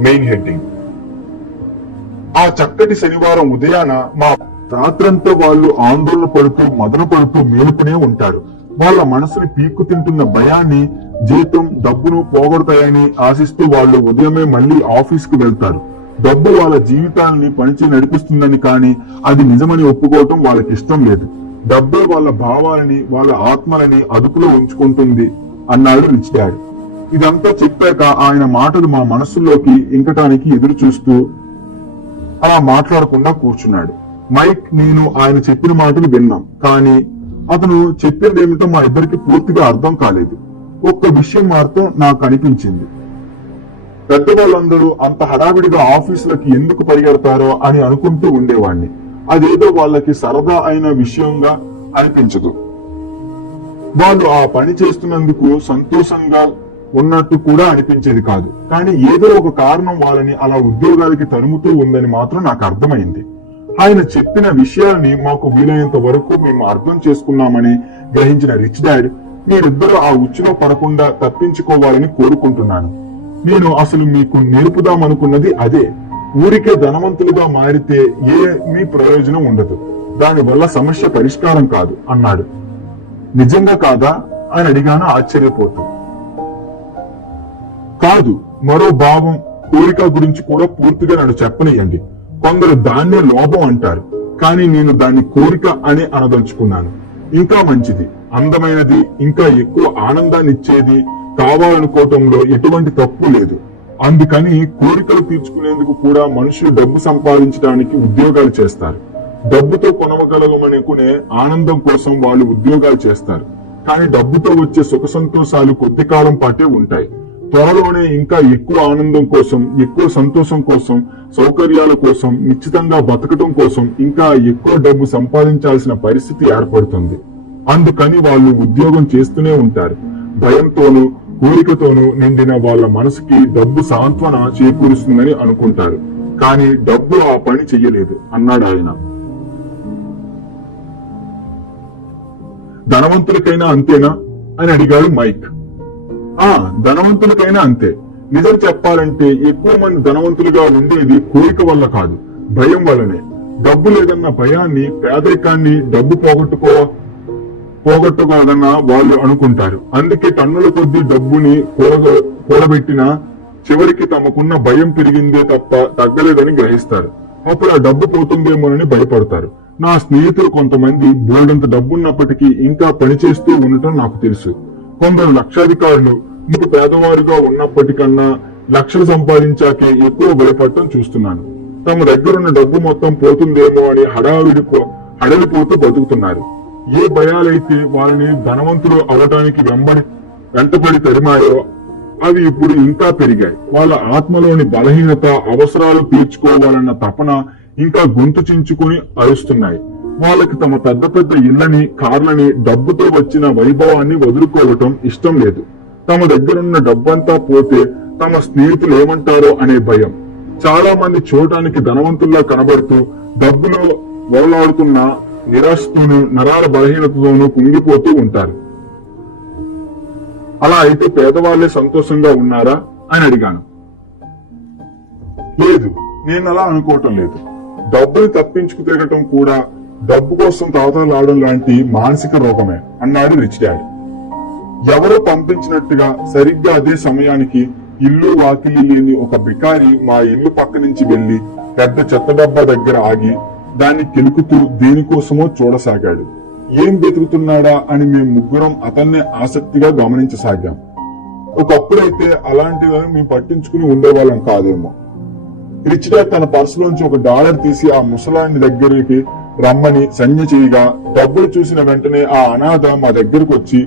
Main heading. ఆ చక్కటి శనివారం ఉదయాన మా రాత్రంతా వాళ్ళు ఆందోళన పడుతూ, మదన పడుతూ మేలుకునే ఉంటారు. వాళ్ళ మనసుని పీక్కు తింటున్న భయాన్ని, జీతం, డబ్బును పోగొడతాయని ఆశిస్తూ వాళ్ళు ఉదయమే మళ్లీ ఆఫీస్ కు వెళ్తారు. డబ్బు వాళ్ళ జీవితాన్ని పనిచే నడిపిస్తుందని, కానీ అది నిజమని ఒప్పుకోవటం వాళ్ళకి ఇష్టం లేదు. డబ్బే వాళ్ళ భావాలని, వాళ్ళ ఆత్మలని అదుపులో ఉంచుకుంటుంది అన్నాడు రిచ్ డాడ్. ఇదంతా చెప్పాక ఆయన మాటలు మా మనస్సులోకి ఇంకటానికి ఎదురు చూస్తూ అలా మాట్లాడకుండా కూర్చున్నాడు. మైక్, నేను ఆయన చెప్పిన మాటలు విన్నాం, కానీ అతను చెప్పిందేమిటో మా ఇద్దరికి పూర్తిగా అర్థం కాలేదు. ఒక్క విషయం మాత్రం నాకు అనిపించింది. పెద్దవాళ్ళందరూ అంత హడావిడిగా ఆఫీసులకి ఎందుకు పరిగెడతారో అని అనుకుంటూ ఉండేవాణ్ణి. అదేదో వాళ్ళకి సరదా అయిన విషయంగా అనిపించదు. వాళ్ళు ఆ పని చేస్తున్నందుకు సంతోషంగా ఉన్నట్టు కూడా అనిపించేది కాదు. కానీ ఏదో ఒక కారణం వాళ్ళని అలా ఉద్యోగాలకి తరుముతూ ఉందని మాత్రం నాకు అర్థమైంది. ఆయన చెప్పిన విషయాన్ని మాకు వీలైనంత వరకు మేము అర్థం చేసుకున్నామని గ్రహించిన రిచ్ డాడ్, మీరిద్దరూ ఆ ఉచ్చులో పడకుండా తప్పించుకోవాలని కోరుకుంటున్నాను. నేను అసలు మీకు నేర్పుదామనుకున్నది అదే. ఊరికే ధనవంతులుగా మారితే ఏమీ ప్రయోజనం ఉండదు. దానివల్ల సమస్య పరిష్కారం కాదు అన్నాడు. నిజంగా కాదా అని అడిగాను ఆశ్చర్యపోతూ. కాదు, మరో భావం, కోరిక గురించి కూడా పూర్తిగా నన్ను చెప్పనియండి. కొందరు దాన్నే లోభం అంటారు, కానీ నేను దాన్ని కోరిక అని అనదలుచుకున్నాను. ఇంకా మంచిది, అందమైనది, ఇంకా ఎక్కువ ఆనందాన్ని ఇచ్చేది కావాలనుకోవటంలో ఎటువంటి తప్పు లేదు. అందుకని కోరికలు తీర్చుకునేందుకు కూడా మనుషులు డబ్బు సంపాదించడానికి ఉద్యోగాలు చేస్తారు. డబ్బుతో కొనవగలమనుకునే ఆనందం కోసం వాళ్ళు ఉద్యోగాలు చేస్తారు. కానీ డబ్బుతో వచ్చే సుఖ సంతోషాలు కొద్ది కాలం పాటే ఉంటాయి. త్వరలోనే ఇంకా ఎక్కువ ఆనందం కోసం, ఎక్కువ సంతోషం కోసం, సౌకర్యాల కోసం, నిశ్చితంగా బతకటం కోసం ఇంకా ఎక్కువ డబ్బు సంపాదించాల్సిన పరిస్థితి ఏర్పడుతుంది. అందుకని వాళ్ళు ఉద్యోగం చేస్తూనే ఉంటారు. భయంతోనూ కోరికతోనూ నిండిన వాళ్ళ మనసుకి డబ్బు సాంత్వన చేకూరుస్తుందని అనుకుంటారు. కానీ డబ్బు ఆ పని చెయ్యలేదు అన్నాడు ఆయన. ధనవంతులకైనా అంతేనా అని అడిగాడు మైక్. ధనవంతులకైనా అంతే. నిజం చెప్పాలంటే ఎక్కువ మంది ధనవంతులుగా ఉండేది కోరిక వల్ల కాదు, భయం వల్లనే. డబ్బు లేదన్న భయాన్ని, పేదరికాన్ని డబ్బు పోగొట్టుకోదన్న వాళ్ళు అనుకుంటారు. అందుకే టన్నుల కొద్దీ డబ్బుని కూడబెట్టినా చివరికి తమకున్న భయం పెరిగిందే తప్ప తగ్గలేదని గ్రహిస్తారు. అప్పుడు ఆ డబ్బు పోతుందేమోనని భయపడతారు. నా స్నేహితులు కొంతమంది బోల్డంత డబ్బున్నప్పటికీ ఇంకా పనిచేస్తూ ఉండటం నాకు తెలుసు. కొందరు లక్షాధికారులు మీకు పేదవారుగా ఉన్నప్పటికన్నా లక్షలు సంపాదించాకే ఎక్కువ భయపడటం చూస్తున్నాను. తమ దగ్గరున్న డబ్బు మొత్తం పోతుందేమో అని హడలిపోతూ బతుకుతున్నారు. ఏ భయాలైతే వాళ్ళని ధనవంతులు అవడానికి వెంటపడి తరిమాయో అవి ఇప్పుడు ఇంకా పెరిగాయి. వాళ్ళ ఆత్మలోని బలహీనత, అవసరాలు తీర్చుకోవాలన్న తపన ఇంకా గొంతు చించుకుని అరుస్తున్నాయి. వాళ్ళకి తమ పెద్ద పెద్ద ఇళ్లని, కార్లని, డబ్బుతో వచ్చిన వైభవాన్ని వదులుకోవటం ఇష్టం లేదు. తమ దగ్గరున్న డబ్బంతా పోతే తమ స్నేహితులు ఏమంటారో అనే భయం. చాలా మంది చూడటానికి ధనవంతుల్లా కనబడుతూ డబ్బులో వరలాడుతున్న నిరాశతోనూ నరాల బలహీనతతోనూ కుంగిపోతూ ఉంటారు. అలా అయితే పేదవాళ్లే సంతోషంగా ఉన్నారా అని అడిగాను. లేదు, నేను అలా అనుకోవటం లేదు. డబ్బుని తప్పించుకు తిరగటం కూడా డబ్బు కోసం తాతలాడడం లాంటి మానసిక రోగమే అన్నాడు రిచ్ డాడ్. ఎవరో పంపించినట్టుగా సరిగ్గా అదే సమయానికి ఇల్లు వాకిలి లేని ఒక బికారి మా ఇల్లు పక్క నుంచి వెళ్లి పెద్ద చెత్త డబ్బా దగ్గర ఆగి దాన్ని కెలుకుతూ దేనికోసమో చూడసాగాడు. ఏం వెతుకుతున్నాడా అని మేము ముగ్గురం అతన్నే ఆసక్తిగా గమనించసాగాం. ఒకప్పుడైతే అలాంటివి మేము పట్టించుకుని ఉండేవాళ్ళం కాదేమో. రిచ్ డాడ్ తన పర్సులోంచి $1 తీసి ఆ ముసలాన్ని దగ్గరికి రమ్మని సంజ్ఞ చేయగా డబ్బులు చూసిన వెంటనే ఆ అనాథ మా దగ్గరకు వచ్చి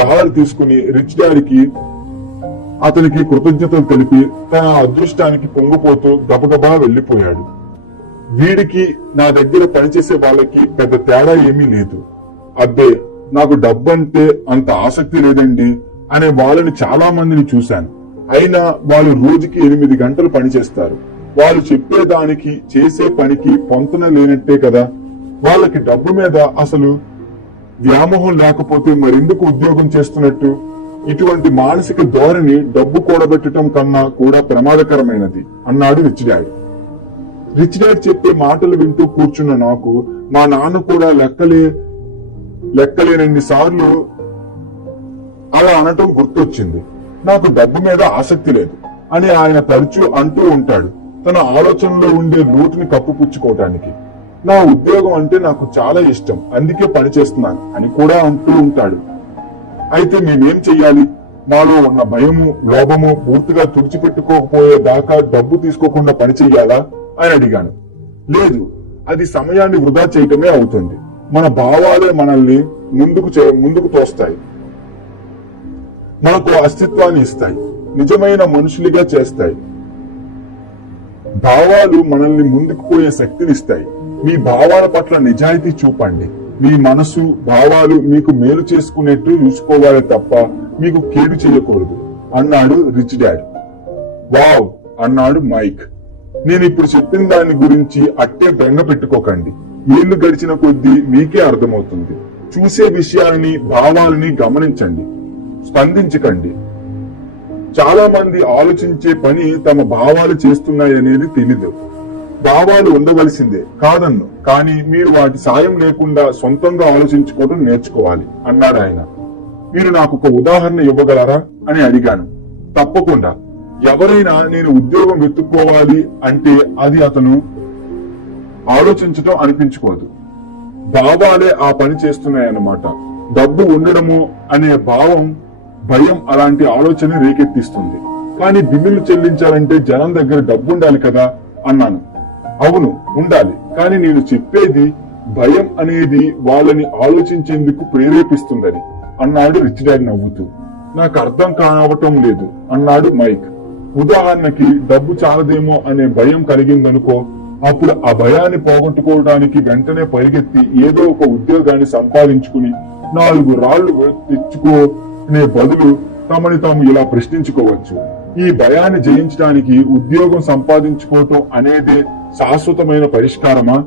$1 తీసుకుని రిచ్ డాడ్కి అతనికి కృతజ్ఞతలు తెలిపి తన అదృష్టానికి పొంగిపోతూ గబగబా వెళ్లిపోయాడు. వీడికి నా దగ్గర పనిచేసే వాళ్ళకి పెద్ద తేడా ఏమీ లేదు. అబ్బే, నాకు డబ్బంటే అంత ఆసక్తి లేదండి అనే వాళ్ళని చాలా మందిని చూశాను. అయినా వాళ్ళు రోజుకి 8 గంటలు పనిచేస్తారు. వాళ్ళు చెప్పేదానికి చేసే పనికి పొంతన లేనట్టే కదా. వాళ్ళకి డబ్బు మీద అసలు వ్యామోహం లేకపోతే మరెందుకు ఉద్యోగం చేస్తున్నట్టు? ఇటువంటి మానసిక ధోరణి డబ్బు కూడబెట్టడం కన్నా కూడా ప్రమాదకరమైనది అన్నాడు రిచ్ డాడ్. రిచ్ డాడ్ చెప్పే మాటలు వింటూ కూర్చున్న నాకు మా నాన్న కూడా లెక్కలేనన్ని సార్లు అలా అనటం గుర్తొచ్చింది. నాకు డబ్బు మీద ఆసక్తి లేదు అని ఆయన తరచూ అంటూ ఉంటాడు, తన ఆలోచనలో ఉండే లోటుని కప్పుపుచ్చుకోవటానికి. నా ఉద్యోగం అంటే నాకు చాలా ఇష్టం, అందుకే పనిచేస్తున్నాను అని కూడా అంటూ ఉంటాడు. అయితే మేమేం చెయ్యాలి? మాలో ఉన్న భయము, లోభము పూర్తిగా తుడిచిపెట్టుకోకపోయేదాకా డబ్బు తీసుకోకుండా పని చెయ్యాలా అని అడిగాను. లేదు, అది సమయాన్ని వృధా చేయటమే అవుతుంది. మన భావాలే మనల్ని ముందుకు తోస్తాయి, మనకు అస్తిత్వాన్ని ఇస్తాయి, నిజమైన మనుషులుగా చేస్తాయి. భావాలు మనల్ని ముందుకు పోయే శక్తినిస్తాయి. మీ భావాల పట్ల నిజాయితీ చూపండి. మీ మనసు, భావాలు మీకు మేలు చేసుకునేట్టు చూసుకోవాలి తప్ప మీకు కీడు చేయకూడదు అన్నాడు రిచ్ డాడ్. వావ్ అన్నాడు మైక్. నేను ఇప్పుడు చెప్పిన దాని గురించి అట్టే బెంగ పెట్టుకోకండి. ఏళ్లు గడిచిన కొద్దీ మీకే అర్థమవుతుంది. చూసే విషయాలని, భావాలని గమనించండి, స్పందించకండి. చాలా మంది ఆలోచించే పని తమ భావాలు చేస్తున్నాయనేది తెలీదు. భావాలు ఉండవలసిందే కాదన్ను, కానీ మీరు వాటి సాయం లేకుండా సొంతంగా ఆలోచించుకోవడం నేర్చుకోవాలి అన్నాడు ఆయన. మీరు నాకు ఒక ఉదాహరణ ఇవ్వగలరా అని అడిగాను. తప్పకుండా. ఎవరైనా నేను ఉద్యోగం వెతుక్కోవాలి అంటే అది అతను ఆలోచించటం అనిపించుకోదు, భావాలే ఆ పని చేస్తున్నాయన్నమాట. డబ్బు ఉండడము అనే భావం, భయం అలాంటి ఆలోచన రేకెత్తిస్తుంది. కానీ బిల్లులు చెల్లించాలంటే జనం దగ్గర డబ్బు ఉండాలి కదా అన్నాను. అవును, ఉండాలి. కానీ నేను చెప్పేది భయం అనేది వాళ్ళని ఆలోచించేందుకు ప్రేరేపిస్తుందని అన్నాడు రిచ్ డాడ్ నవ్వుతూ. నాకు అర్థం కావటం లేదు అన్నాడు మైక్. ఉదాహరణకి డబ్బు చాలదేమో అనే భయం కలిగిందనుకో, అప్పుడు ఆ భయాన్ని పోగొట్టుకోవడానికి వెంటనే పరిగెత్తి ఏదో ఒక ఉద్యోగాన్ని సంపాదించుకుని 4 రాళ్లు తెచ్చుకునే బదులు తమని తాము ఇలా ప్రశ్నించుకోవచ్చు. ఈ భయాన్ని జయించడానికి ఉద్యోగం సంపాదించుకోవటం అనేదే శాశ్వతమైన పరిష్కారమా?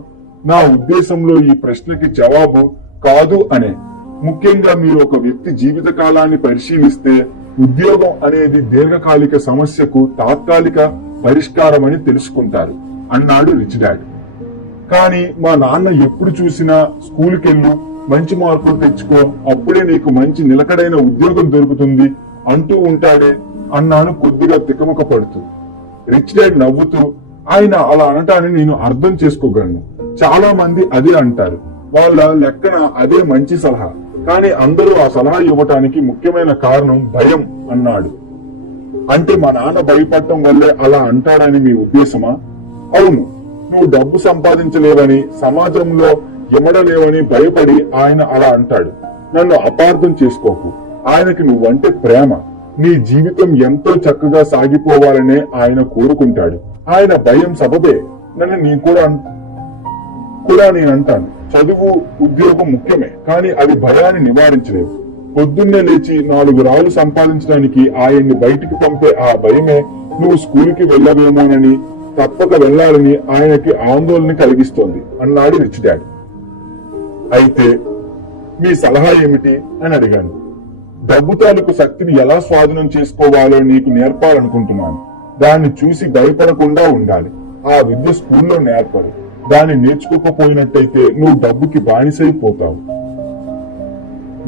నా ఉద్దేశంలో ఈ ప్రశ్నకి జవాబు కాదు అనే. ముఖ్యంగా మీరు ఒక వ్యక్తి జీవిత కాలాన్ని పరిశీలిస్తే ఉద్యోగం అనేది దీర్ఘకాలిక సమస్యకు తాత్కాలిక పరిష్కారం అని తెలుసుకుంటారు అన్నాడు రిచ్ డాడ్. కానీ మా నాన్న ఎప్పుడు చూసినా స్కూల్కి వెళ్ళు, మంచి మార్కులు తెచ్చుకో, అప్పుడే నీకు మంచి నిలకడైన ఉద్యోగం దొరుకుతుంది అంటూ ఉంటాడే అన్నాను కొద్దిగా తికమక పడుతూ. రిచ్ డాడ్ నవ్వుతూ, ఆయన అలా అనటాన్ని నేను అర్థం చేసుకోగలను. చాలా మంది అదే అంటారు. వాళ్ళ లెక్కన అదే మంచి సలహా. కానీ అందరూ ఆ సలహా ఇవ్వటానికి ముఖ్యమైన కారణం భయం అన్నాడు. అంటే మా నాన్న భయపడటం వల్లే అలా అంటాడని మీ ఉద్దేశమా? అవును. నువ్వు డబ్బు సంపాదించలేవని, సమాజంలో ఎమడలేవని భయపడి ఆయన అలా అంటాడు. నన్ను అపార్థం చేసుకోకు. ఆయనకి నువ్వంటే ప్రేమ. నీ జీవితం ఎంతో చక్కగా సాగిపోవాలనే ఆయన కోరుకుంటాడు. ఆయన భయం సబబే నన్ను నీ కూడా నేనంటాను. చదువు, ఉద్యోగం ముఖ్యమే, కానీ అది భయాన్ని నివారించలేవు. పొద్దున్నే లేచి 4 రాళ్లు సంపాదించడానికి ఆయన్ని బయటికి పంపే ఆ భయమే నువ్వు స్కూల్కి వెళ్ళవేమోనని, తప్పక వెళ్లాలని ఆయనకి ఆందోళన కలిగిస్తోంది అన్నాడు రిచ్ డాడ్. అయితే మీ సలహా ఏమిటి అని అడిగాను. డబ్బు తాలూకు శక్తిని ఎలా స్వాధీనం చేసుకోవాలో నీకు నేర్పాలనుకుంటున్నాను. దాన్ని చూసి భయపడకుండా ఉండాలి. ఆ విద్య స్కూల్లో నేర్పరు. దాన్ని నేర్చుకోకపోయినట్టయితే నువ్వు డబ్బుకి బానిసైపోతావు.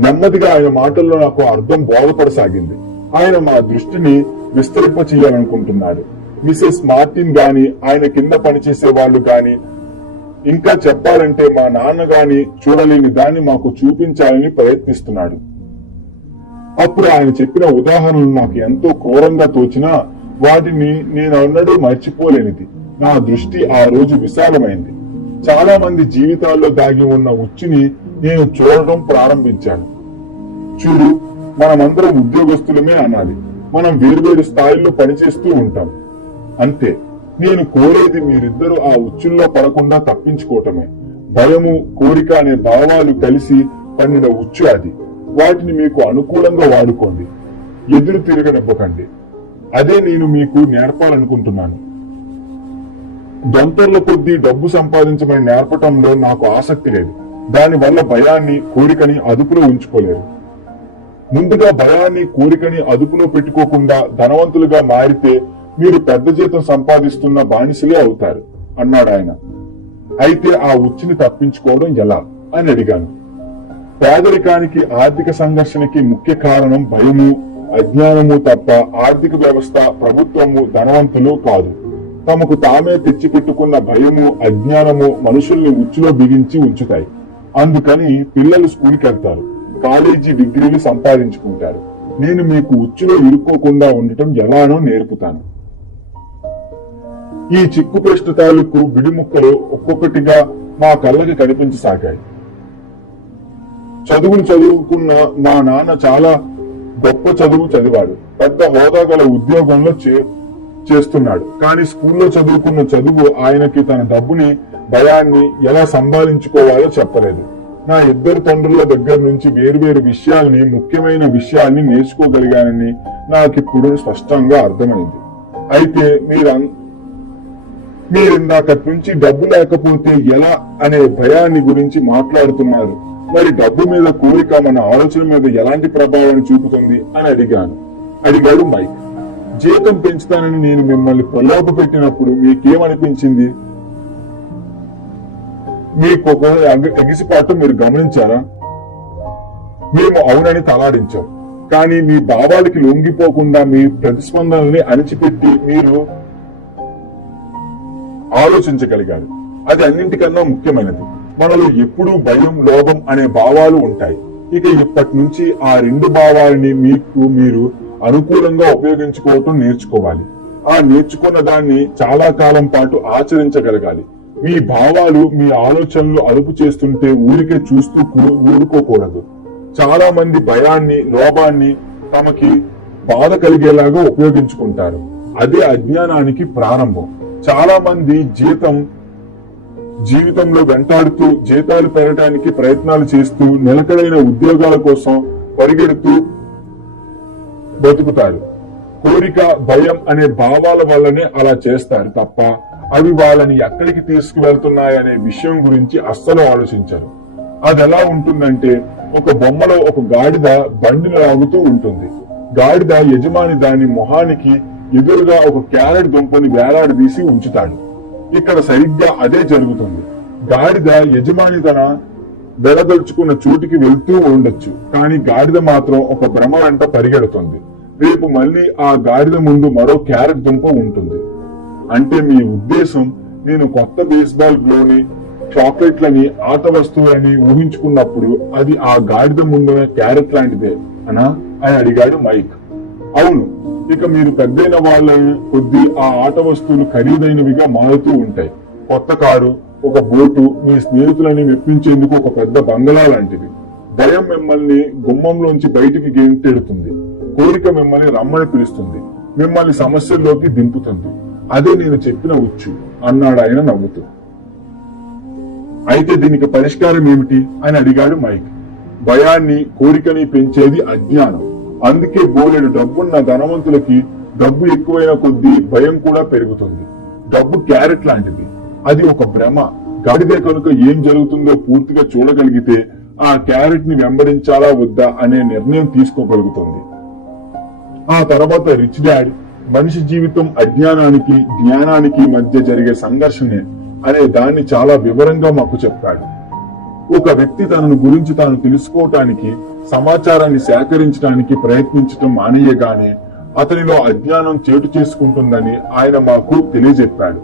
నెమ్మదిగా ఆయన మాటల్లో నాకు అర్థం బోధపడసాగింది. ఆయన మా దృష్టిని విస్తరింప చేయాలనుకుంటున్నాడు. మిసెస్ మార్టిన్ గాని, ఆయన కింద పనిచేసే వాళ్ళు గాని, ఇంకా చెప్పాలంటే మా నాన్న గాని చూడలేని దాన్ని మాకు చూపించాలని ప్రయత్నిస్తున్నాడు. అప్పుడు ఆయన చెప్పిన ఉదాహరణలు నాకు ఎంతో క్రూరంగా తోచినా వాటిని నేను అన్నడూ మర్చిపోలేనిది. నా దృష్టి ఆ రోజు విశాలమైంది. చాలా మంది జీవితాల్లో దాగి ఉన్న ఉచ్చుని నేను చూడటం ప్రారంభించాను. చూడు, మనమందరం ఉద్యోగస్తులమే అనాలి. మనం వేర్వేరు స్థాయిల్లో పనిచేస్తూ ఉంటాం. అంతే. నేను కోరేది మీరిద్దరూ ఆ ఉచ్చుల్లో పడకుండా తప్పించుకోవటమే. భయము, కోరిక అనే భావాలు కలిసి పండిన ఉచ్చు అది. వాటిని మీకు అనుకూలంగా వాడుకోండి. ఎదురు తిరగనివ్వకండి. అదే నేను మీకు నేర్పాలనుకుంటున్నాను. దొంతర్ల కొద్దీ డబ్బు సంపాదించమని నేర్పటంలో నాకు ఆసక్తి లేదు. దానివల్ల భయాన్ని, కోరికని అదుపులో ఉంచుకోలేరు. ముందుగా భయాన్ని, కోరికని అదుపులో పెట్టుకోకుండా ధనవంతులుగా మారితే మీరు పెద్ద జీతం సంపాదిస్తున్న బానిసలే అవుతారు అన్నాడు ఆయన. అయితే ఆ ఉచ్చుని తప్పించుకోవడం ఎలా అని అడిగాను. పేదరికానికి, ఆర్థిక సంఘర్షణకి ముఖ్య కారణం భయము, అజ్ఞానము తప్ప ఆర్థిక వ్యవస్థ, ప్రభుత్వము, ధనవంతులు కాదు. తమకు తామే తెచ్చిపెట్టుకున్న భయము, అజ్ఞానము మనుషుల్ని ఉచ్చులో బిగించి ఉంచుతాయి. అందుకని పిల్లలు స్కూల్కి వెళ్తారు, కాలేజీ డిగ్రీలు సంపాదించుకుంటారు. నేను మీకు ఉచ్చులో ఇరుక్కోకుండా ఉండటం ఎలానో నేర్పుతాను. ఈ చిక్కు ప్రశ్న తాలూకు బిడిముక్కలు ఒక్కొక్కటిగా మా కళ్ళకి కనిపించసాగాయి. చదువులు చదువుకున్న మా నాన్న చాలా గొప్ప చదువు చదివాడు. పెద్ద హోదా గల ఉద్యోగంలో చేస్తున్నాడు. కానీ స్కూల్లో చదువుకున్న చదువు ఆయనకి తన డబ్బుని, భయాన్ని ఎలా సంభాళించుకోవాలో చెప్పలేదు. నా ఇద్దరు తండ్రుల దగ్గర నుంచి వేరువేరు విషయాల్ని, ముఖ్యమైన విషయాల్ని నేర్చుకోగలిగానని నాకిప్పుడు స్పష్టంగా అర్థమైంది. అయితే మీరిందాకటి నుంచి డబ్బు లేకపోతే ఎలా అనే భయాన్ని గురించి మాట్లాడుతున్నారు. మరి డబ్బు మీద కోరిక మన ఆలోచన మీద ఎలాంటి ప్రభావాన్ని చూపుతుంది అని అడిగాడు మైక్. జీతం పెంచుతానని నేను మిమ్మల్ని ప్రలోభ పెట్టినప్పుడు మీకేమనిపించింది? మీకు ఒక ఎగిసిపాటు మీరు గమనించారా? మేము అవునని తలాడించాం. కానీ మీ భావాలకి లొంగిపోకుండా మీ ప్రతిస్పందనల్ని అణిచిపెట్టి మీరు ఆలోచించగలిగారు. అది అన్నింటికన్నా ముఖ్యమైనది. మనలో ఎప్పుడూ భయం, లోభం అనే భావాలు ఉంటాయి. ఇక ఇప్పటి నుంచి ఆ 2 భావాలని మీరు అనుకూలంగా ఉపయోగించుకోవటం నేర్చుకోవాలి. ఆ నేర్చుకున్న దాన్ని చాలా కాలం పాటు ఆచరించగలగాలి. మీ భావాలు, మీ ఆలోచనలు అదుపు చేస్తుంటే ఊరికే చూస్తూ ఊరుకోకూడదు. చాలా మంది భయాన్ని, లోభాన్ని తమకి బాధ కలిగేలాగా ఉపయోగించుకుంటారు. అదే అజ్ఞానానికి ప్రారంభం. చాలా మంది జీవితంలో వెంటాడుతూ, జీతాలు పెరగడానికి ప్రయత్నాలు చేస్తూ, నిలకడైన ఉద్యోగాల కోసం పరిగెడుతూ బతుకుతారు. కోరిక, భయం అనే భావాల వల్లనే అలా చేస్తారు తప్ప అవి వాళ్ళని ఎక్కడికి తీసుకువెళ్తున్నాయనే విషయం గురించి అస్సలు ఆలోచించరు. అది ఎలా ఉంటుందంటే, ఒక బొమ్మలో ఒక గాడిద బండిని లాగుతూ ఉంటుంది. గాడిద యజమాని దాని మొహానికి ఎదురుగా ఒక క్యారెట్ దుంపని వేలాడదీసి ఉంచుతాడు. ఇక్కడ సరిగ్గా అదే జరుగుతుంది. గాడిద యజమాని తన వెడదలుచుకున్న చోటికి వెళ్తూ ఉండొచ్చు, కానీ గాడిద మాత్రం ఒక భ్రమ వెంట పరిగెడుతుంది. రేపు మళ్ళీ ఆ గాడిద ముందు మరో క్యారెట్ దుంప ఉంటుంది. అంటే మీ ఉద్దేశం, నేను కొత్త బేస్బాల్ గ్లోని, చాక్లెట్లని, ఆట వస్తువులని ఊహించుకున్నప్పుడు అది ఆ గాడిద ముందున క్యారెట్ లాంటిదే అనా అని అడిగాడు మైక్. అవును, ఇక మీరు పెద్దైన వాళ్ళ కొద్దీ ఆ ఆట వస్తువులు ఖరీదైనవిగా మారుతూ ఉంటాయి. కొత్త కారు, ఒక బోటు, మీ స్నేహితులని మెప్పించేందుకు ఒక పెద్ద బంగళా లాంటివి. భయం మిమ్మల్ని గుమ్మంలోంచి బయటికి గెంటెడుతుంది. కోరిక మిమ్మల్ని రమ్మని పిలుస్తుంది, మిమ్మల్ని సమస్యల్లోకి దింపుతుంది. అదే నేను చెప్పిన ఉచ్చు అన్నాడు ఆయన నవ్వుతూ. అయితే దీనికి పరిష్కారం ఏమిటి అని అడిగాడు మైక్. భయాన్ని, కోరికని పెంచేది అజ్ఞానం. అందుకే బోలెడు డబ్బున్న ధనవంతులకి డబ్బు ఎక్కువైన కొద్దీ భయం కూడా పెరుగుతుంది. డబ్బు క్యారెట్ లాంటిది, అది ఒక భ్రమ. గాడిదే కనుక ఏం జరుగుతుందో పూర్తిగా చూడగలిగితే ఆ క్యారెట్ ని వెంబడించాలా వద్దా అనే నిర్ణయం తీసుకోగలుగుతుంది. ఆ తర్వాత రిచ్ డాడ్ మనిషి జీవితం అజ్ఞానానికి, జ్ఞానానికి మధ్య జరిగే సంఘర్షణే అనే దాన్ని చాలా వివరంగా మాకు చెప్పాడు. ఒక వ్యక్తి తనను గురించి తాను తెలుసుకోవటానికి, సమాచారాన్ని సేకరించడానికి ప్రయత్నించటం మానేయగానే అతనిలో అజ్ఞానం చేటు చేసుకుంటుందని ఆయన మాకు తెలియజెప్పాడు.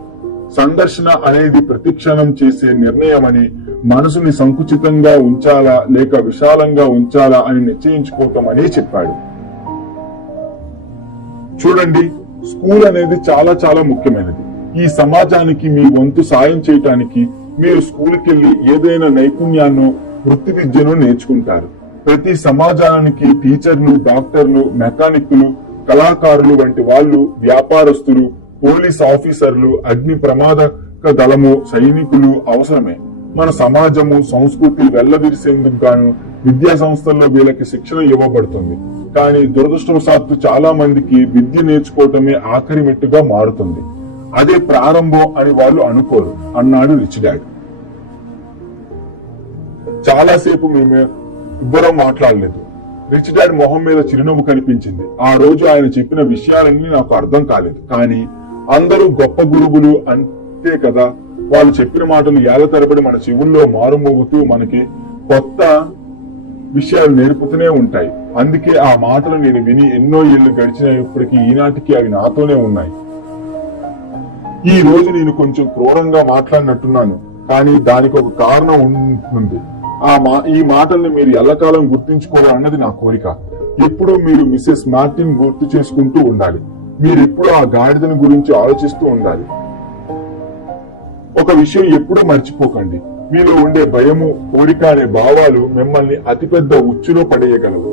సంఘర్షణ అనేది ప్రతిక్షణం చేసే నిర్ణయమని, మనసుని సంకుచితంగా ఉంచాలా లేక విశాలంగా ఉంచాలా అని నిశ్చయించుకోవటం అనే చెప్పాడు. చూడండి, స్కూల్ అనేది చాలా చాలా ముఖ్యమైనది. ఈ సమాజానికి మీ వంతు సాయం చేయటానికి మీరు స్కూల్కి వెళ్లి ఏదైనా నైపుణ్యాన్ని, వృత్తి విద్యను నేర్చుకుంటారు. ప్రతి సమాజానికి టీచర్లు, డాక్టర్లు, మెకానిక్లు, కళాకారులు వంటి వాళ్ళు, వ్యాపారస్తులు, పోలీస్ ఆఫీసర్లు, అగ్ని ప్రమాదక దళము సైనికులు అవసరమే. మన సమాజము, సంస్కృతి వెల్లవిరిసేందుకు గాను విద్యా సంస్థల్లో వీళ్ళకి శిక్షణ ఇవ్వబడుతుంది. కానీ దురదృష్టవశాత్తు చాలా మందికి విద్య నేర్చుకోవటమే ఆఖరి మెట్టుగా మారుతుంది. అదే ప్రారంభం అని వాళ్ళు అనుకోరు అన్నాడు రిచ్ డాడ్. చాలాసేపు మేము ఇద్దరం మాట్లాడలేదు. రిచ్ డాడ్ మొహం మీద చిరునవ్వు కనిపించింది. ఆ రోజు ఆయన చెప్పిన విషయాలన్నీ నాకు అర్థం కాలేదు. కానీ అందరూ గొప్ప గురువులు అంతే కదా, వాళ్ళు చెప్పిన మాటలు ఏళ్ల తరబడి మన చెవుల్లో మారుమోగుతూ మనకి కొత్త విషయాలు నేర్పుతూనే ఉంటాయి. అందుకే ఆ మాటలు నేను విని ఎన్నో ఏళ్లు గడిచినప్పటికీ ఈనాటికి అవి నాతోనే ఉన్నాయి. ఈ రోజు నేను కొంచెం క్రూరంగా మాట్లాడినట్టున్నాను, కానీ దానికి ఒక కారణం ఉంది. ఈ మాటల్ని మీరు ఎల్లకాలం గుర్తుంచుకోవాలన్నది నా కోరిక. ఎప్పుడూ మీరు మిస్సెస్ మార్టిన్ గుర్తు చేసుకుంటూ ఉండాలి. మీరెప్పుడు ఆ గాడిదని గురించి ఆలోచిస్తూ ఉండాలి. ఒక విషయం ఎప్పుడూ మర్చిపోకండి, మీలో ఉండే భయము, కోరిక అనే భావాలు మిమ్మల్ని అతిపెద్ద ఉచ్చులో పడేయగలవు.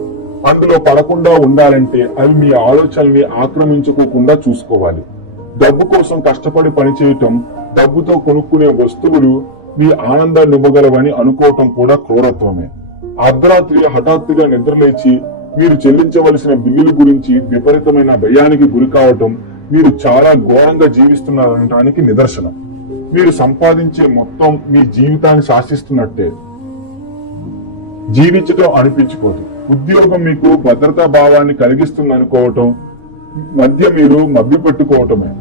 అందులో పడకుండా ఉండాలంటే అవి మీ ఆలోచనల్ని ఆక్రమించుకోకుండా చూసుకోవాలి. డబ్బు కోసం కష్టపడి పనిచేయటం, డబ్బుతో కొనుక్కునే వస్తువులు మీ ఆనందాన్ని ఇవ్వగలవని అనుకోవటం కూడా క్రూరత్వమే. అర్ధరాత్రి హఠాత్తుగా నిద్రలేచి మీరు చెల్లించవలసిన బిల్లుల గురించి విపరీతమైన భయానికి గురి కావటం మీరు చాలా ఘోరంగా జీవిస్తున్నారనడానికి నిదర్శనం. మీరు సంపాదించే మొత్తం మీ జీవితాన్ని శాసిస్తున్నట్టే. జీవించటం అనిపించుకోదు. ఉద్యోగం మీకు భద్రతా భావాన్ని కలిగిస్తుందనుకోవటం మధ్య మీరు మభ్యపెట్టుకోవటమే.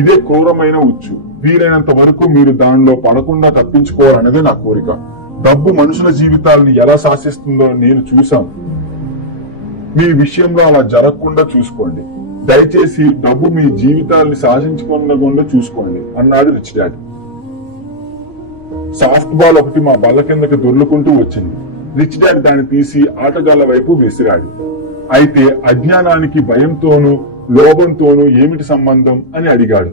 ఇదే క్రూరమైన ఉచ్చు. వీలైనంత వరకు మీరు దానిలో పడకుండా తప్పించుకోవాలనేది నా కోరిక. డబ్బు మనుషుల జీవితాలను ఎలా శాసిస్తుందో నేను చూశాను. మీ విషయంలో అలా జరగకుండా చూసుకోండి. దయచేసి డబ్బు మీ జీవితాన్ని శాసించకుండా చూసుకోండి అన్నాడు రిచ్ డాడ్. సాఫ్ట్ బాల్ ఒకటి మా బల్ల కిందకి దొర్లుకుంటూ వచ్చింది. రిచ్ డాడ్ దాన్ని తీసి ఆటగాళ్ల వైపు విసిరాడు. అయితే అజ్ఞానానికి భయంతోనూ లోభంతోనూ ఏమిటి సంబంధం అని అడిగాడు.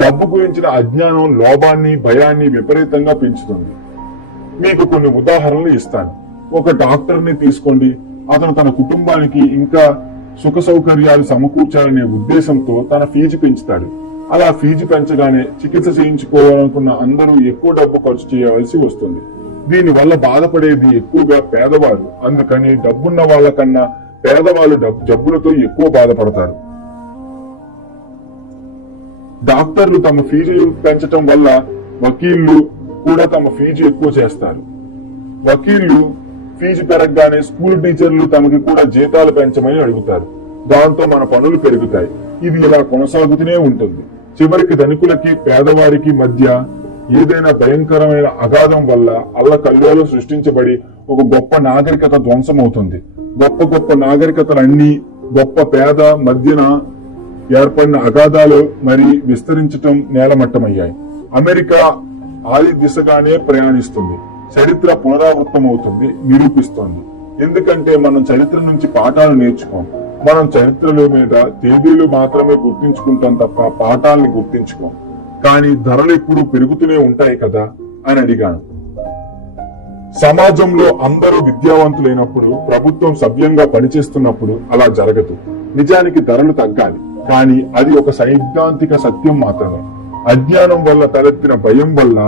డబ్బు గురించిన అజ్ఞానం లోభాన్ని, భయాన్ని విపరీతంగా పెంచుతుంది. మీకు కొన్ని ఉదాహరణలు ఇస్తాను. ఒక డాక్టర్ని తీసుకోండి. అతను తన కుటుంబానికి ఇంకా సుఖ సౌకర్యాలు సమకూర్చాలనే ఉద్దేశంతో తన ఫీజు పెంచుతాడు. అలా ఫీజు పెంచగానే చికిత్స చేయించుకోవాలనుకున్న అందరూ ఎక్కువ డబ్బు ఖర్చు చేయవలసి వస్తుంది. దీని వల్ల బాధపడేది ఎక్కువగా పేదవారు. అందుకని డబ్బున్న వాళ్ళకన్నా పేదవాళ్ళు జబ్బులతో ఎక్కువ బాధపడతారు. డాక్టర్లు తమ ఫీజులు పెంచటం వల్ల వకీళ్లు కూడా తమ ఫీజు ఎక్కువ చేస్తారు. వకీళ్లు ఫీజు పెరగగానే స్కూల్ టీచర్లు తమకి కూడా జీతాలు పెంచమని అడుగుతారు. దాంతో మన పనులు పెరుగుతాయి. ఇది ఇలా కొనసాగుతూనే ఉంటుంది. చివరికి ధనికులకి పేదవారికి మధ్య ఏదైనా భయంకరమైన అగాధం వల్ల అల్లకల్లోలం సృష్టించబడి ఒక గొప్ప నాగరికత ధ్వంసమవుతుంది. గొప్ప గొప్ప నాగరికతలన్నీ గొప్ప పేద మధ్యన ఏర్పడిన అగాధాలు మరి విస్తరించటం నేలమట్టమయ్యాయి. అమెరికా ఆది దిశగానే ప్రయాణిస్తుంది. చరిత్ర పునరావృతమవుతుంది, నిరూపిస్తోంది. ఎందుకంటే మనం చరిత్ర నుంచి పాఠాలు నేర్చుకోం. మనం చరిత్రల మీద తేదీలు మాత్రమే గుర్తించుకుంటాం తప్ప పాఠాలని గుర్తించుకోం. కానీ ధరలు ఎప్పుడు పెరుగుతూనే ఉంటాయి కదా అని అడిగాను. సమాజంలో అందరూ విద్యావంతులైనప్పుడు, ప్రభుత్వం సవ్యంగా పనిచేస్తున్నప్పుడు అలా జరగదు. నిజానికి ధరలు తగ్గాలి, కానీ అది ఒక సైద్ధాంతిక సత్యం మాత్రమే. అజ్ఞానం వల్ల తలెత్తిన భయం వల్ల,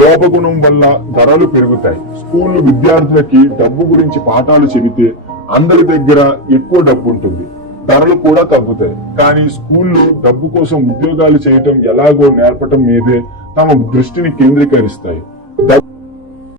లోభగుణం వల్ల ధరలు పెరుగుతాయి. స్కూళ్లు విద్యార్థులకి డబ్బు గురించి పాఠాలు చెబితే అందరి దగ్గర ఎక్కువ డబ్బు ఉంటుంది, ధరలు కూడా తగ్గుతాయి. కానీ స్కూళ్లు డబ్బు కోసం ఉద్యోగాలు చేయటం ఎలాగో నేర్పటం మీదే తమ దృష్టిని కేంద్రీకరిస్తాయి.